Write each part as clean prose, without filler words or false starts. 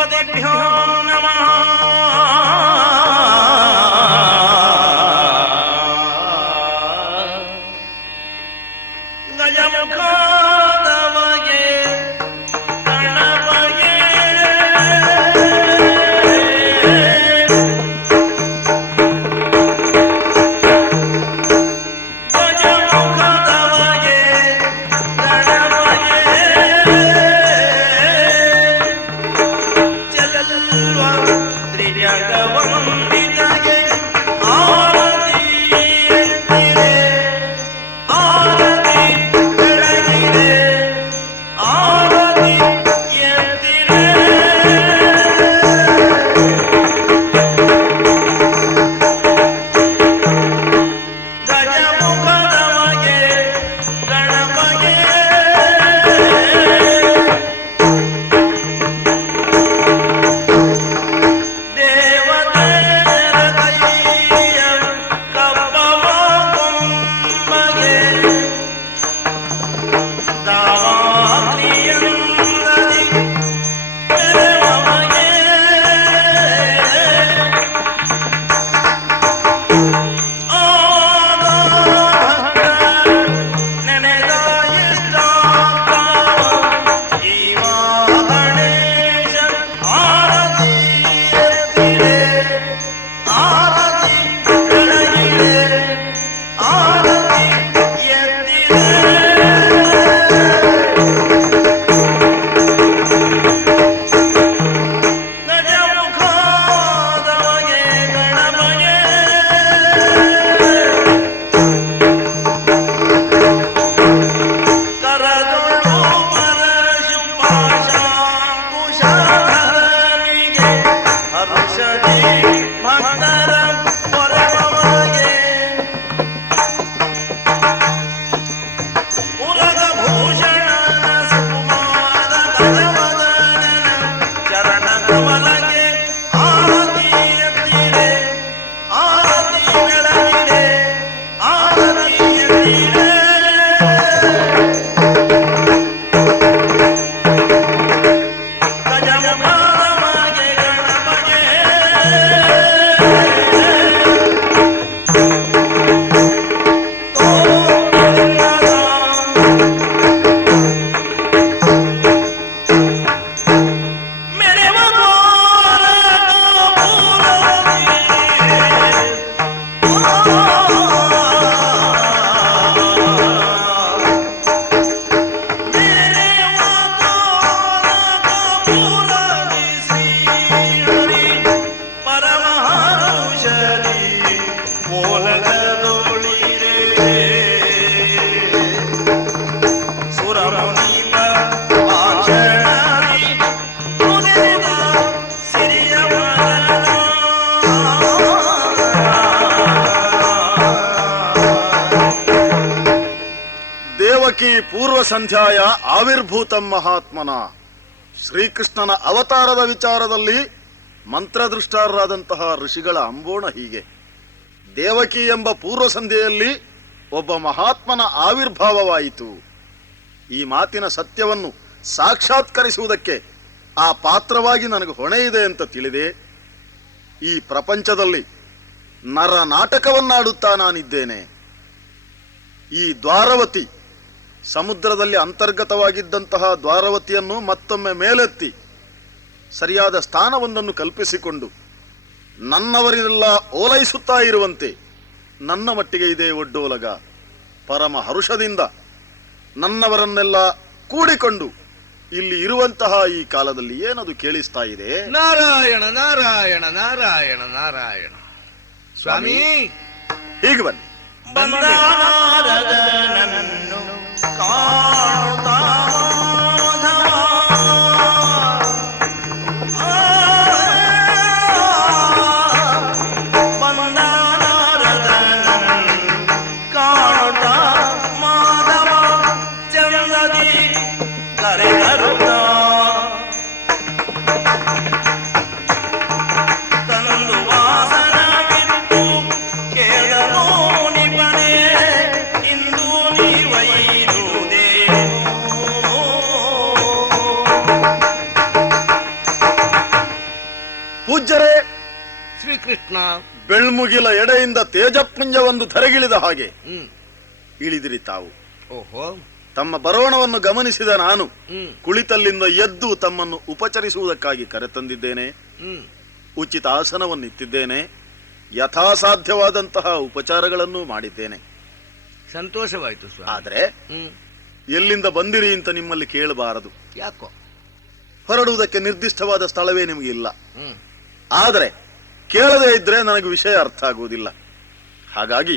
ಗಣಪತಿಭ್ಯೋ ನಮಃ. ಗಜಮುಖದವಗೆ ಗಣಪಗೆ ಪೂರ್ವ ಸಂಧ್ಯಾಯ ಆವಿರ್ಭೂತಂ ಮಹಾತ್ಮನ ಶ್ರೀಕೃಷ್ಣನ ಅವತಾರದ ವಿಚಾರದಲ್ಲಿ ಮಂತ್ರದೃಷ್ಟಾರರಾದಂತಹ ಋಷಿಗಳ ಅಂಬೋಣ ಹೀಗೆ. ದೇವಕಿ ಎಂಬ ಪೂರ್ವ ಸಂಧ್ಯೆಯಲ್ಲಿ ಒಬ್ಬ ಮಹಾತ್ಮನ ಆವಿರ್ಭಾವವಾಯಿತು. ಈ ಮಾತಿನ ಸತ್ಯವನ್ನು ಸಾಕ್ಷಾತ್ಕರಿಸುವುದಕ್ಕೆ ಆ ಪಾತ್ರವಾಗಿ ನನಗೆ ಹೊಣೆ ಇದೆ ಅಂತ ತಿಳಿದೆ. ಈ ಪ್ರಪಂಚದಲ್ಲಿ ನರ ನಾಟಕವನ್ನಾಡುತ್ತಾ ನಾನಿದ್ದೇನೆ. ಈ ದ್ವಾರವತಿ ಸಮುದ್ರದಲ್ಲಿ ಅಂತರ್ಗತವಾಗಿದ್ದಂತಹ ದ್ವಾರವತಿಯನ್ನು ಮತ್ತೊಮ್ಮೆ ಮೇಲೆತ್ತಿ ಸರಿಯಾದ ಸ್ಥಾನವೊಂದನ್ನು ಕಲ್ಪಿಸಿಕೊಂಡು ನನ್ನವರೆಲ್ಲ ಓಲೈಸುತ್ತಾ ಇರುವಂತೆ ನನ್ನ ಮಟ್ಟಿಗೆ ಇದೆ ಒಡ್ಡೋಲಗ. ಪರಮ ಹರುಷದಿಂದ ನನ್ನವರನ್ನೆಲ್ಲ ಕೂಡಿಕೊಂಡು ಇಲ್ಲಿ ಇರುವಂತಹ ಈ ಕಾಲದಲ್ಲಿ ಏನದು ಕೇಳಿಸ್ತಾ ಇದೆ? ನಾರಾಯಣ ನಾರಾಯಣ ನಾರಾಯಣ ನಾರಾಯಣ. ಸ್ವಾಮಿ ಹೀಗೆ ಬನ್ನಿ. ಕೃಷ್ಣ. ಬೆಳ್ಮುಗಿಲ ಎಡೆಯಿಂದ ತೇಜಪುಂಜವೊಂದು ಧರೆಗಿಳಿದ ಹಾಗೆ ಹ್ಮ್. ಇಳಿದಿರಿ ತಾವು. ಓಹೋ. ತಮ್ಮ ಬರೋಣವನ್ನು ಗಮನಿಸಿದ ನಾನು ಹ್ಮ್. ಕುಳಿತಲ್ಲಿಂದ ಎದ್ದು ತಮ್ಮನ್ನು ಉಪಚರಿಸುವುದಕ್ಕಾಗಿ ಕರೆತಂದಿದ್ದೇನೆ. ಹ್ಮ್. ಉಚಿತ ಆಸನವನ್ನಿತ್ತಿದ್ದೇನೆ. ಯಥಾಸಾಧ್ಯವಾದಂತಹ ಉಪಚಾರಗಳನ್ನು ಮಾಡಿದ್ದೇನೆ. ಸಂತೋಷವಾಯ್ತು ಸ್ವಾಮಿ. ಆದರೆ ಹ್ಮ್. ಎಲ್ಲಿಂದ ಬಂದಿರಿ ಅಂತ ನಿಮ್ಮಲ್ಲಿ ಕೇಳಬಾರದು. ಯಾಕೋ? ಹೊರಡುವುದಕ್ಕೆ ನಿರ್ದಿಷ್ಟವಾದ ಸ್ಥಳವೇ ನಿಮಗೆ ಇಲ್ಲ. ಹ್ಮ್. ಆದರೆ ಕೇಳದೇ ಇದ್ರೆ ನನಗೆ ವಿಷಯ ಅರ್ಥ ಆಗುವುದಿಲ್ಲ. ಹಾಗಾಗಿ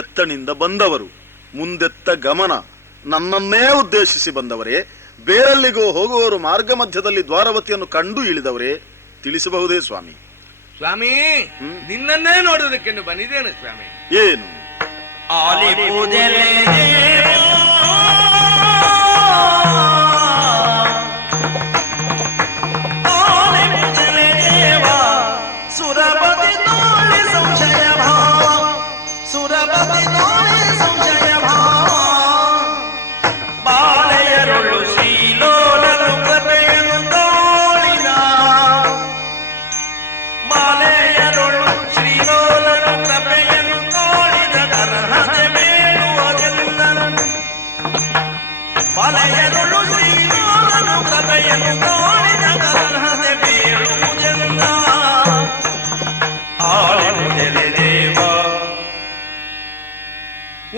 ಎತ್ತನಿಂದ ಬಂದವರು, ಮುಂದೆತ್ತ ಗಮನ, ನನ್ನನ್ನೇ ಉದ್ದೇಶಿಸಿ ಬಂದವರೇ, ಬೇರೆಲ್ಲಿಗೋ ಹೋಗುವವರು ಮಾರ್ಗ ಮಧ್ಯದಲ್ಲಿ ದ್ವಾರವತಿಯನ್ನು ಕಂಡು ಇಳಿದವರೇ, ತಿಳಿಸಬಹುದೇ ಸ್ವಾಮಿ? ಸ್ವಾಮಿ, ನಿನ್ನನ್ನೇ ನೋಡುವುದಕ್ಕೆಂದು ಬಂದಿದ್ದೇನೆ ಸ್ವಾಮಿ. ಏನು?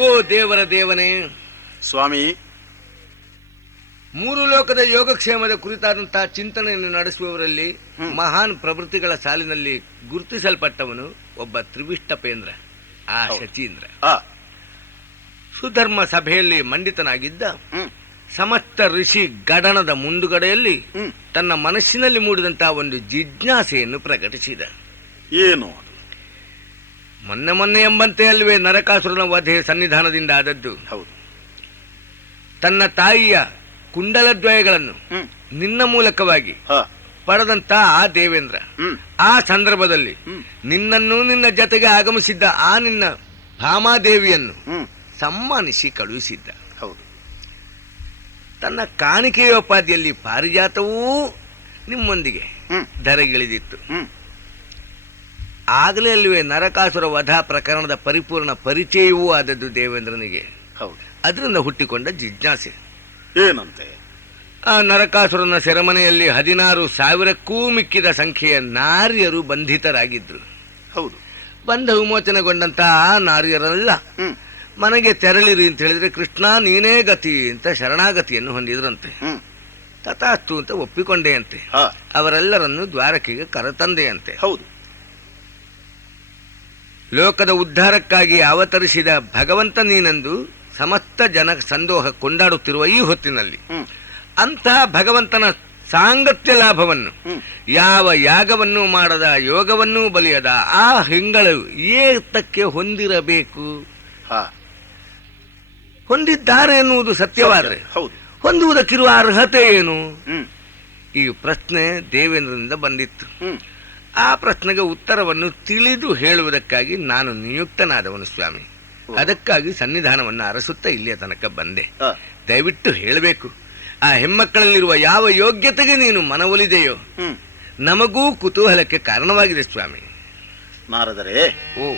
ಓ ದೇವರ ದೇವನೇ ಸ್ವಾಮಿ, ಮೂರು ಲೋಕದ ಯೋಗಕ್ಷೇಮದ ಕುರಿತಾದಂತಹ ಚಿಂತನೆಯನ್ನು ನಡೆಸುವವರಲ್ಲಿ ಮಹಾನ್ ಪ್ರವೃತ್ತಿಗಳ ಸಾಲಿನಲ್ಲಿ ಗುರುತಿಸಲ್ಪಟ್ಟವನು ಒಬ್ಬ ತ್ರಿವಿಷ್ಟಪೇಂದ್ರ, ಆ ಶಚೀಂದ್ರ. ಸುಧರ್ಮ ಸಭೆಯಲ್ಲಿ ಮಂಡಿತನಾಗಿದ್ದ ಸಮಸ್ತ ಋಷಿ ಗಡನದ ಮುಂದುಗಡೆಯಲ್ಲಿ ತನ್ನ ಮನಸ್ಸಿನಲ್ಲಿ ಮೂಡಿದಂತಹ ಒಂದು ಜಿಜ್ಞಾಸೆಯನ್ನು ಪ್ರಕಟಿಸಿದ. ಏನು? ಮೊನ್ನೆ ಎಂಬಂತೆ ಅಲ್ವೇ ನರಕಾಸುರನ ವಧೆ ಸನ್ನಿಧಾನದಿಂದ ಆದದ್ದು. ಹೌದು. ತನ್ನ ತಾಯಿಯ ಕುಂಡಲದ್ವಯಗಳನ್ನು ನಿನ್ನ ಮೂಲಕವಾಗಿ ಪಡೆದಂತ ಆ ದೇವೇಂದ್ರ ಆ ಸಂದರ್ಭದಲ್ಲಿ ನಿನ್ನನ್ನು ನಿನ್ನ ಜೊತೆಗೆ ಆಗಮಿಸಿದ್ದ ಆ ನಿನ್ನ ಭಾಮಾದೇವಿಯನ್ನು ಸಮ್ಮಾನಿಸಿ ಕಳುಹಿಸಿದ್ದ. ಹೌದು. ತನ್ನ ಕಾಣಿಕೆಯೋಪಾದಿಯಲ್ಲಿ ಪಾರಿಜಾತವೂ ನಿಮ್ಮೊಂದಿಗೆ ಧರೆಗಿಳಿದಿತ್ತು. ಆಗಲೇ ಅಲ್ವೇ ನರಕಾಸುರ ವಧ ಪ್ರಕರಣದ ಪರಿಪೂರ್ಣ ಪರಿಚಯವೂ ಆದದ್ದು ದೇವೇಂದ್ರನಿಗೆ. ಹೌದು. ಅದರಿಂದ ಹುಟ್ಟಿಕೊಂಡ ಜಿಜ್ಞಾಸೆ ಏನಂತೆ? ಆ ನರಕಾಸುರನ ಸೆರೆಮನೆಯಲ್ಲಿ 16,000ಕ್ಕೂ ಮಿಕ್ಕಿದ ಸಂಖ್ಯೆಯ ನಾರಿಯರು ಬಂಧಿತರಾಗಿದ್ರು. ಹೌದು. ಬಂಧ ವಿಮೋಚನೆಗೊಂಡಂತಹ ಆ ನಾರಿಯರೆಲ್ಲ ಮನೆಗೆ ತೆರಳಿರಿ ಅಂತ ಹೇಳಿದ್ರೆ, ಕೃಷ್ಣ ನೀನೇ ಗತಿ ಅಂತ ಶರಣಾಗತಿಯನ್ನು ಹೊಂದಿದ್ರಂತೆ. ತಥಾಸ್ತು ಅಂತ ಒಪ್ಪಿಕೊಂಡೆಯಂತೆ. ಅವರೆಲ್ಲರನ್ನು ದ್ವಾರಕೆಗೆ ಕರೆತಂದೆಯಂತೆ. ಹೌದು. ಲೋಕದ ಉದ್ಧಾರಕ್ಕಾಗಿ ಅವತರಿಸಿದ ಭಗವಂತ ನೀನೆಂದು ಸಮಸ್ತ ಜನ ಸಂದೋಹ ಕೊಂಡಾಡುತ್ತಿರುವ ಈ ಹೊತ್ತಿನಲ್ಲಿ ಅಂತಹ ಭಗವಂತನ ಸಾಂಗತ್ಯ ಲಾಭವನ್ನು, ಯಾವ ಯಾಗವನ್ನು ಮಾಡದ, ಯೋಗವನ್ನೂ ಬಲಿಯದ ಆ ಹಿಂಗಳು ಏತಕ್ಕೆ ಹೊಂದಿರಬೇಕು? ಹೊಂದಿದ್ದಾರೆ ಎನ್ನುವುದು ಸತ್ಯವಾದರೆ ಹೊಂದುವುದಕ್ಕಿರುವ ಅರ್ಹತೆ ಏನು? ಈ ಪ್ರಶ್ನೆ ದೇವೇಂದ್ರನಿಂದ ಬಂದಿತ್ತು. ಆ ಪ್ರಶ್ನೆಗೆ ಉತ್ತರವನ್ನು ತಿಳಿದು ಹೇಳುವುದಕ್ಕಾಗಿ ನಾನು ನಿಯುಕ್ತನಾದವನು ಸ್ವಾಮಿ. ಅದಕ್ಕಾಗಿ ಸನ್ನಿಧಾನವನ್ನು ಅರಸುತ್ತಾ ಇಲ್ಲಿಯ ತನಕ ಬಂದೆ. ದಯವಿಟ್ಟು ಹೇಳಬೇಕು, ಆ ಹೆಮ್ಮಕ್ಕಳಲ್ಲಿರುವ ಯಾವ ಯೋಗ್ಯತೆಗೆ ನೀನು ಮನವೊಲಿದೆಯೋ ನಮಗೂ ಕುತೂಹಲಕ್ಕೆ ಕಾರಣವಾಗಿದೆ ಸ್ವಾಮಿ. ನಾರದರೆ, ಓ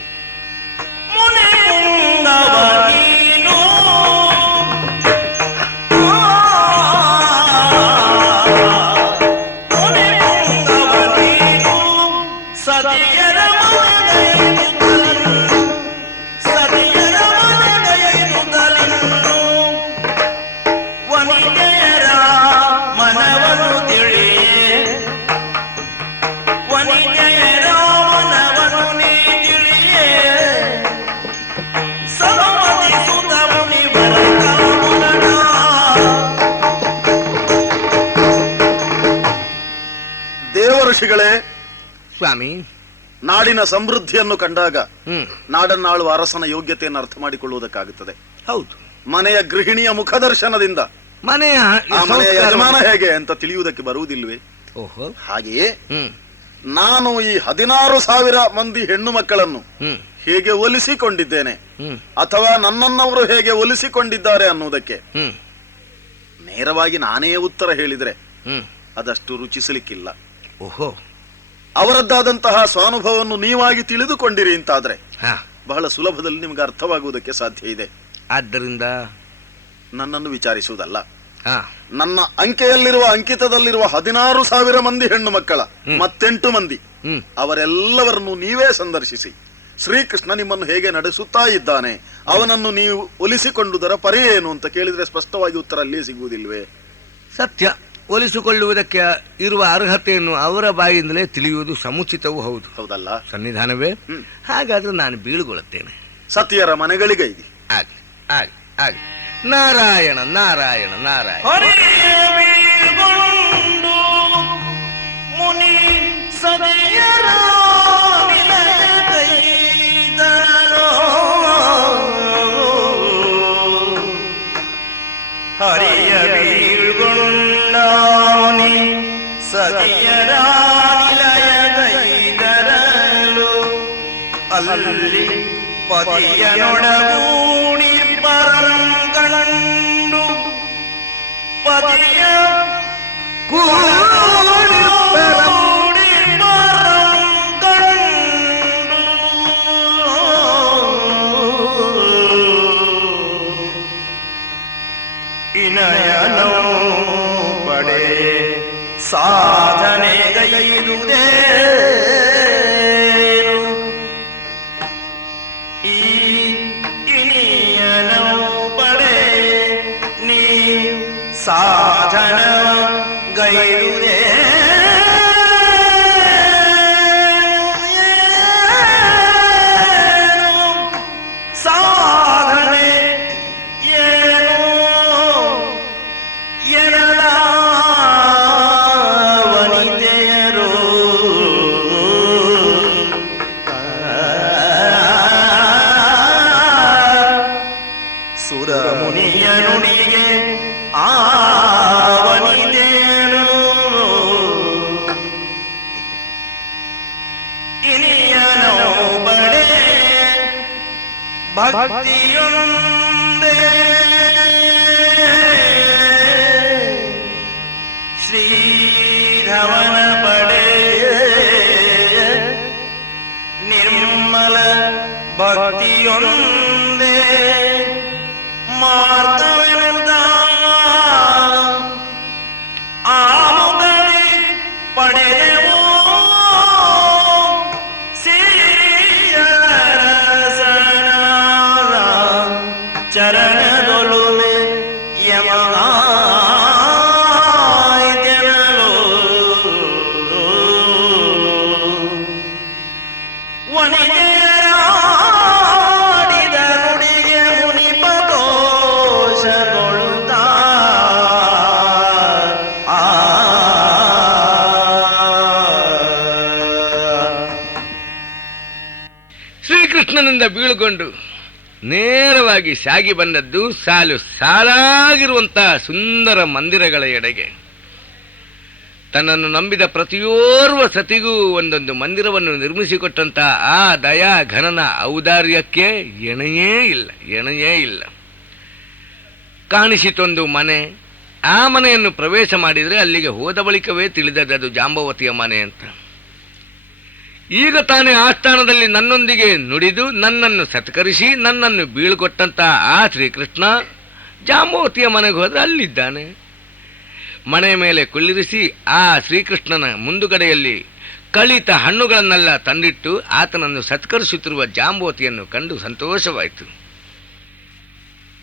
ಋಷಿಗಳೇ, ಸ್ವಾಮಿ, ನಾಡಿನ ಸಮೃದ್ಧಿಯನ್ನು ಕಂಡಾಗ ನಾಡನ್ನಾಳುವ ಅರಸನ ಯೋಗ್ಯತೆಯನ್ನು ಅರ್ಥ ಮಾಡಿಕೊಳ್ಳುವುದಕ್ಕಾಗುತ್ತದೆ. ಹೌದು. ಮನೆಯ ಗೃಹಿಣಿಯ ಮುಖದರ್ಶನದಿಂದ ಮನೆಯ ಯಜಮಾನ ಹೇಗೆ ಅಂತ ತಿಳಿಯುವುದಕ್ಕೆ ಬರುವುದಿಲ್ವೇ? ಹಾಗೆಯೇ ನಾನು ಈ 16,000 ಮಂದಿ ಹೆಣ್ಣು ಮಕ್ಕಳನ್ನು ಹೇಗೆ ಒಲಿಸಿಕೊಂಡಿದ್ದೇನೆ ಅಥವಾ ನನ್ನನ್ನವರು ಹೇಗೆ ಒಲಿಸಿಕೊಂಡಿದ್ದಾರೆ ಅನ್ನುವುದಕ್ಕೆ ನೇರವಾಗಿ ನಾನೇ ಉತ್ತರ ಹೇಳಿದ್ರೆ ಅದಷ್ಟು ರುಚಿಸಲಿಕ್ಕಿಲ್ಲ. ಓಹೋ, ಅವರದ್ದಾದಂತಹ ಸ್ವಾನುಭವವನ್ನು ನೀವಾಗಿ ತಿಳಿದುಕೊಂಡಿರಿ ಅಂತಾದ್ರೆ ಹಾ, ಬಹಳ ಸುಲಭದಲ್ಲಿ ನಿಮ್ಗೆ ಅರ್ಥವಾಗುವುದಕ್ಕೆ ಸಾಧ್ಯ ಇದೆ. ಆದ್ದರಿಂದ ನನ್ನನ್ನು ವಿಚಾರಿಸುವುದಲ್ಲ, ಹಾ, ನನ್ನ ಅಂಕೆಯಲ್ಲಿರುವ ಅಂಕಿತದಲ್ಲಿರುವ 16,000 ಮಂದಿ ಹೆಣ್ಣು ಮಕ್ಕಳ ಮತ್ತೆಂಟು ಮಂದಿ ಅವರೆಲ್ಲವರನ್ನು ನೀವೇ ಸಂದರ್ಶಿಸಿ ಶ್ರೀಕೃಷ್ಣ ನಿಮ್ಮನ್ನು ಹೇಗೆ ನಡೆಸುತ್ತಾ ಇದ್ದಾನೆ, ಅವನನ್ನು ನೀವು ಒಲಿಸಿಕೊಂಡುದರ ಪರಿ ಏನು ಅಂತ ಕೇಳಿದ್ರೆ ಸ್ಪಷ್ಟವಾಗಿ ಉತ್ತರ ಅಲ್ಲಿಯೇ ಸಿಗುವುದಿಲ್ವೇ? ಸತ್ಯ. ಒಲಿಸಿಕೊಳ್ಳುವುದಕ್ಕೆ ಇರುವ ಅರ್ಹತೆಯನ್ನು ಅವರ ಬಾಯಿಂದಲೇ ತಿಳಿಯುವುದು ಸಮುಚಿತವೂ ಹೌದು. ಹೌದಲ್ಲ? ಸನ್ನಿಧಾನವೇ. ಹಾಗಾದ್ರೆ ನಾನು ಬೀಳುಗೊಳ್ಳುತ್ತೇನೆ. ಸತಿಯರ ಮನೆಗಳಿಗೆ ಇದೆ. ಆಗ್ಲಿ ಆಗ್ಲಿ ಆಗ್ಲಿ. ನಾರಾಯಣ ನಾರಾಯಣ ನಾರಾಯಣ. ಮುನಿ ಸದೆಯರ ಹರಿಯ ಬೀಳ್ಗೊಂಡಾನಿ ಸದಿಯರ ನಿಲಯಗೈದರಲು ಅಲ್ಲಿ ಪದಿಯನೊಡಗೂಡಿ ಪರಂಗಣಂಡು ಪದಿಯ ಕೂಡಿ ಪರಂಗಣಂಡು ಇನಯನೋ ಪಡೆ ಸಾಧನೆಗೈದುದೇ ಈ ಇನಿಯನೋ ಪಡೆ ನೀ ಸಾಧನ ಗೈದುದೇ ಸಾಧನೆ ವನಿತೆಯರು ಸುರಮುನಿಯ ನುಡಿಗೆ ಆ ವನಿತೆಯರು ಇನಿಯನೋ ಬಡೆ ಭಕ್ತಿಯೊಂದೇ ಶ್ರೀಧವನ ಪಡೆ ನಿರ್ಮಲ ಭಕ್ತಿಯೊಂದೇ ಮಾರ್ಗವೆಂದ ಆಮುಗಳಿ ಪಡೆದೆವೋ ಸಿರಿಯರಸನಾದ ಚರಣದೊಲುವೆ ಯಮಗಾಯ್ದೆನಲು ವನಿತೆಯರಾಡಿದ ನುಡಿಗೆ ಮುನಿಪ ದೋಷಗೊಳ್ಳುತ್ತ ಶ್ರೀಕೃಷ್ಣನಿಂದ ಬೀಳುಕೊಂಡು ನೇರವಾಗಿ ಸಾಗಿ ಬಂದದ್ದು ಸಾಲು ಸಾಲಾಗಿರುವಂತಹ ಸುಂದರ ಮಂದಿರಗಳ ಎಡೆಗೆ. ತನ್ನನ್ನು ನಂಬಿದ ಪ್ರತಿಯೋರ್ವ ಸತಿಗೂ ಒಂದೊಂದು ಮಂದಿರವನ್ನು ನಿರ್ಮಿಸಿಕೊಟ್ಟಂತಹ ಆ ದಯಾ ಘನನ ಔದಾರ್ಯಕ್ಕೆ ಎಣೆಯೇ ಇಲ್ಲ. ಕಾಣಿಸಿತೊಂದು ಮನೆ. ಆ ಮನೆಯನ್ನು ಪ್ರವೇಶ ಮಾಡಿದರೆ ಅಲ್ಲಿಗೆ ಹೋದ ಬಳಿಕವೇ ತಿಳಿದದ್ದು ಜಾಂಬವತಿಯ ಮನೆ ಅಂತ. ಈಗ ತಾನೇ ಆಸ್ಥಾನದಲ್ಲಿ ನನ್ನೊಂದಿಗೆ ನುಡಿದು ನನ್ನನ್ನು ಸತ್ಕರಿಸಿ ನನ್ನನ್ನು ಬೀಳ್ಕೊಟ್ಟಂತ ಆ ಶ್ರೀಕೃಷ್ಣ ಜಾಂಬವತಿಯ ಮನೆಗೆ ಹೋದ್ರೆ ಅಲ್ಲಿದ್ದಾನೆ. ಮನೆ ಮೇಲೆ ಕುಳ್ಳಿರಿಸಿ ಆ ಶ್ರೀಕೃಷ್ಣನ ಮುಂದುಗಡೆಯಲ್ಲಿ ಕಳಿತ ಹಣ್ಣುಗಳನ್ನೆಲ್ಲ ತಂದಿಟ್ಟು ಆತನನ್ನು ಸತ್ಕರಿಸುತ್ತಿರುವ ಜಾಂಬವತಿಯನ್ನು ಕಂಡು ಸಂತೋಷವಾಯಿತು.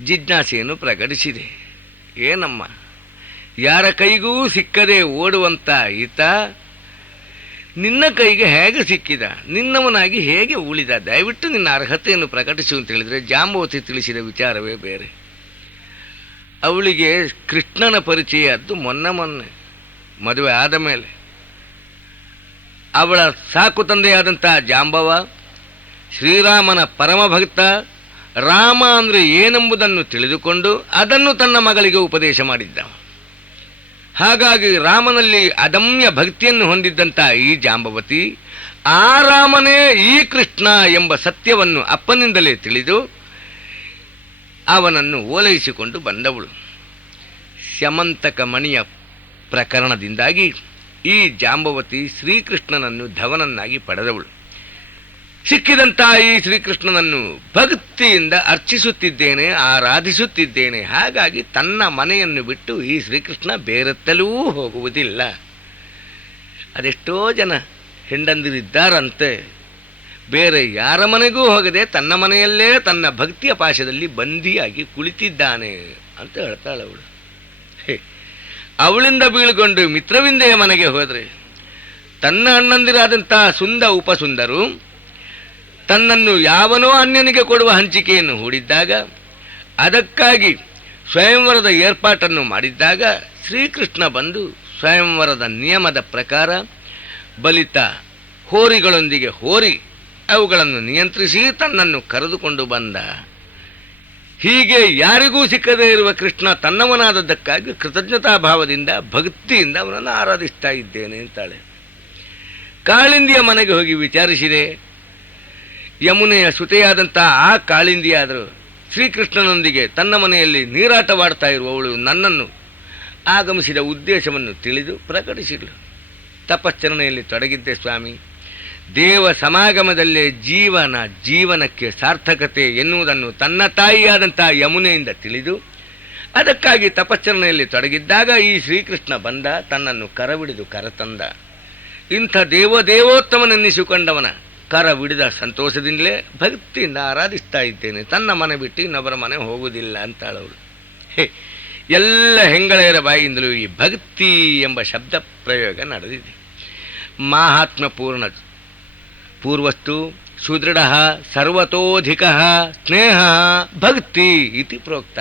ಜಿಜ್ಞಾಸೆಯನ್ನು ಪ್ರಕಟಿಸಿದೆ. ಏನಮ್ಮ, ಯಾರ ಕೈಗೂ ಸಿಕ್ಕದೆ ಓಡುವಂತ ಈತ ನಿನ್ನ ಕೈಗೆ ಹೇಗೆ ಸಿಕ್ಕಿದ, ನಿನ್ನವನಾಗಿ ಹೇಗೆ ಉಳಿದ, ದಯವಿಟ್ಟು ನಿನ್ನ ಅರ್ಹತೆಯನ್ನು ಪ್ರಕಟಿಸು ಅಂತ ಹೇಳಿದರೆ ಜಾಂಬವತಿ ತಿಳಿಸಿದ ವಿಚಾರವೇ ಬೇರೆ. ಅವಳಿಗೆ ಕೃಷ್ಣನ ಪರಿಚಯ ಅದು ಮೊನ್ನೆ ಮದುವೆ ಆದ ಮೇಲೆ. ಅವಳ ಸಾಕು ತಂದೆಯಾದಂಥ ಜಾಂಬವ ಶ್ರೀರಾಮನ ಪರಮಭಕ್ತ. ರಾಮ ಅಂದರೆ ಏನೆಂಬುದನ್ನು ತಿಳಿದುಕೊಂಡು ಅದನ್ನು ತನ್ನ ಮಗಳಿಗೆ ಉಪದೇಶ ಮಾಡಿದ್ದ. ಹಾಗಾಗಿ ರಾಮನಲ್ಲಿ ಅದಮ್ಯ ಭಕ್ತಿಯನ್ನು ಹೊಂದಿದ್ದಂಥ ಈ ಜಾಂಬವತಿ ಆ ರಾಮನೇ ಈ ಕೃಷ್ಣ ಎಂಬ ಸತ್ಯವನ್ನು ಅಪ್ಪನಿಂದಲೇ ತಿಳಿದು ಅವನನ್ನು ಓಲೈಸಿಕೊಂಡು ಬಂದವಳು. ಸ್ಯಮಂತಕ ಮಣಿಯ ಪ್ರಕರಣದಿಂದಾಗಿ ಈ ಜಾಂಬವತಿ ಶ್ರೀಕೃಷ್ಣನನ್ನು ಧವನನ್ನಾಗಿ ಪಡೆದವಳು. ಸಿಕ್ಕಿದಂಥ ಈ ಶ್ರೀಕೃಷ್ಣನನ್ನು ಭಕ್ತಿಯಿಂದ ಅರ್ಚಿಸುತ್ತಿದ್ದೇನೆ, ಆರಾಧಿಸುತ್ತಿದ್ದೇನೆ. ಹಾಗಾಗಿ ತನ್ನ ಮನೆಯನ್ನು ಬಿಟ್ಟು ಈ ಶ್ರೀಕೃಷ್ಣ ಬೇರೆತ್ತಲೂ ಹೋಗುವುದಿಲ್ಲ. ಅದೆಷ್ಟೋ ಜನ ಹೆಂಡಂದಿರಿದ್ದಾರಂತೆ, ಬೇರೆ ಯಾರ ಮನೆಗೂ ಹೋಗದೆ ತನ್ನ ಮನೆಯಲ್ಲೇ ತನ್ನ ಭಕ್ತಿಯ ಪಾಶದಲ್ಲಿ ಬಂದಿಯಾಗಿ ಕುಳಿತಿದ್ದಾನೆ ಅಂತ ಹೇಳ್ತಾಳವಳು. ಅವಳಿಂದ ಬೀಳ್ಕೊಂಡು ಮಿತ್ರವಿಂದೆಯ ಮನೆಗೆ ಹೋದರೆ ತನ್ನ ಅಣ್ಣಂದಿರಾದಂಥ ಉಪಸುಂದರು ತನ್ನನ್ನು ಯಾವನೋ ಅನ್ಯನಿಗೆ ಕೊಡುವ ಹಂಚಿಕೆಯನ್ನು ಹೂಡಿದ್ದಾಗ, ಅದಕ್ಕಾಗಿ ಸ್ವಯಂವರದ ಏರ್ಪಾಟನ್ನು ಮಾಡಿದ್ದಾಗ ಶ್ರೀಕೃಷ್ಣ ಬಂದು ಸ್ವಯಂವರದ ನಿಯಮದ ಪ್ರಕಾರ ಬಲಿತ ಹೋರಿಗಳೊಂದಿಗೆ ಹೋರಿ ಅವುಗಳನ್ನು ನಿಯಂತ್ರಿಸಿ ತನ್ನನ್ನು ಕರೆದುಕೊಂಡು ಬಂದ. ಹೀಗೆ ಯಾರಿಗೂ ಸಿಕ್ಕದೇ ಇರುವ ಕೃಷ್ಣ ತನ್ನವನಾದದ್ದಕ್ಕಾಗಿ ಕೃತಜ್ಞತಾಭಾವದಿಂದ ಭಕ್ತಿಯಿಂದ ಅವನನ್ನು ಆರಾಧಿಸ್ತಾ ಇದ್ದೇನೆ ಅಂತಾಳೆ. ಕಾಳಿಂದಿಯ ಮನೆಗೆ ಹೋಗಿ ವಿಚಾರಿಸಿದೆ. ಯಮುನೆಯ ಸುತೆಯಾದಂಥ ಆ ಕಾಳಿಂದಿಯಾದರೂ ಶ್ರೀಕೃಷ್ಣನೊಂದಿಗೆ ತನ್ನ ಮನೆಯಲ್ಲಿ ನೀರಾಟವಾಡ್ತಾ ಇರುವವಳು ನನ್ನನ್ನು ಆಗಮಿಸಿದ ಉದ್ದೇಶವನ್ನು ತಿಳಿದು ಪ್ರಕಟಿಸಿದಳು. ತಪಶ್ಚರಣೆಯಲ್ಲಿ ತೊಡಗಿದ್ದೆ ಸ್ವಾಮಿ. ದೇವ ಸಮಾಗಮದಲ್ಲೇ ಜೀವನಕ್ಕೆ ಸಾರ್ಥಕತೆ ಎನ್ನುವುದನ್ನು ತನ್ನ ತಾಯಿಯಾದಂಥ ಯಮುನೆಯಿಂದ ತಿಳಿದು ಅದಕ್ಕಾಗಿ ತಪಶ್ಚರಣೆಯಲ್ಲಿ ತೊಡಗಿದ್ದಾಗ ಈ ಶ್ರೀಕೃಷ್ಣ ಬಂದ, ತನ್ನನ್ನು ಕರವಿಡಿದು ಕರತಂದ. ಇಂಥ ದೇವೋತ್ತಮನೆನ್ನಿಸಿಕೊಂಡವನ ಕರವಿಡಿದ ಸಂತೋಷದಿಂದಲೇ ಭಕ್ತಿಯಿಂದ ಆರಾಧಿಸ್ತಾ ಇದ್ದೇನೆ. ತನ್ನ ಮನೆ ಬಿಟ್ಟು ಇನ್ನೊಬ್ಬರ ಮನೆ ಹೋಗುವುದಿಲ್ಲ ಅಂತಾಳವಳು. ಎಲ್ಲ ಹೆಂಗಳೆಯರ ಬಾಯಿಯಿಂದಲೂ ಈ ಭಕ್ತಿ ಎಂಬ ಶಬ್ದ ಪ್ರಯೋಗ ನಡೆದಿದೆ. ಮಾಹಾತ್ಮ ಪೂರ್ವಸ್ತು ಸುದೃಢ ಸರ್ವತೋಧಿಕ ಸ್ನೇಹ ಭಕ್ತಿ ಇತಿ ಪ್ರೋಕ್ತ.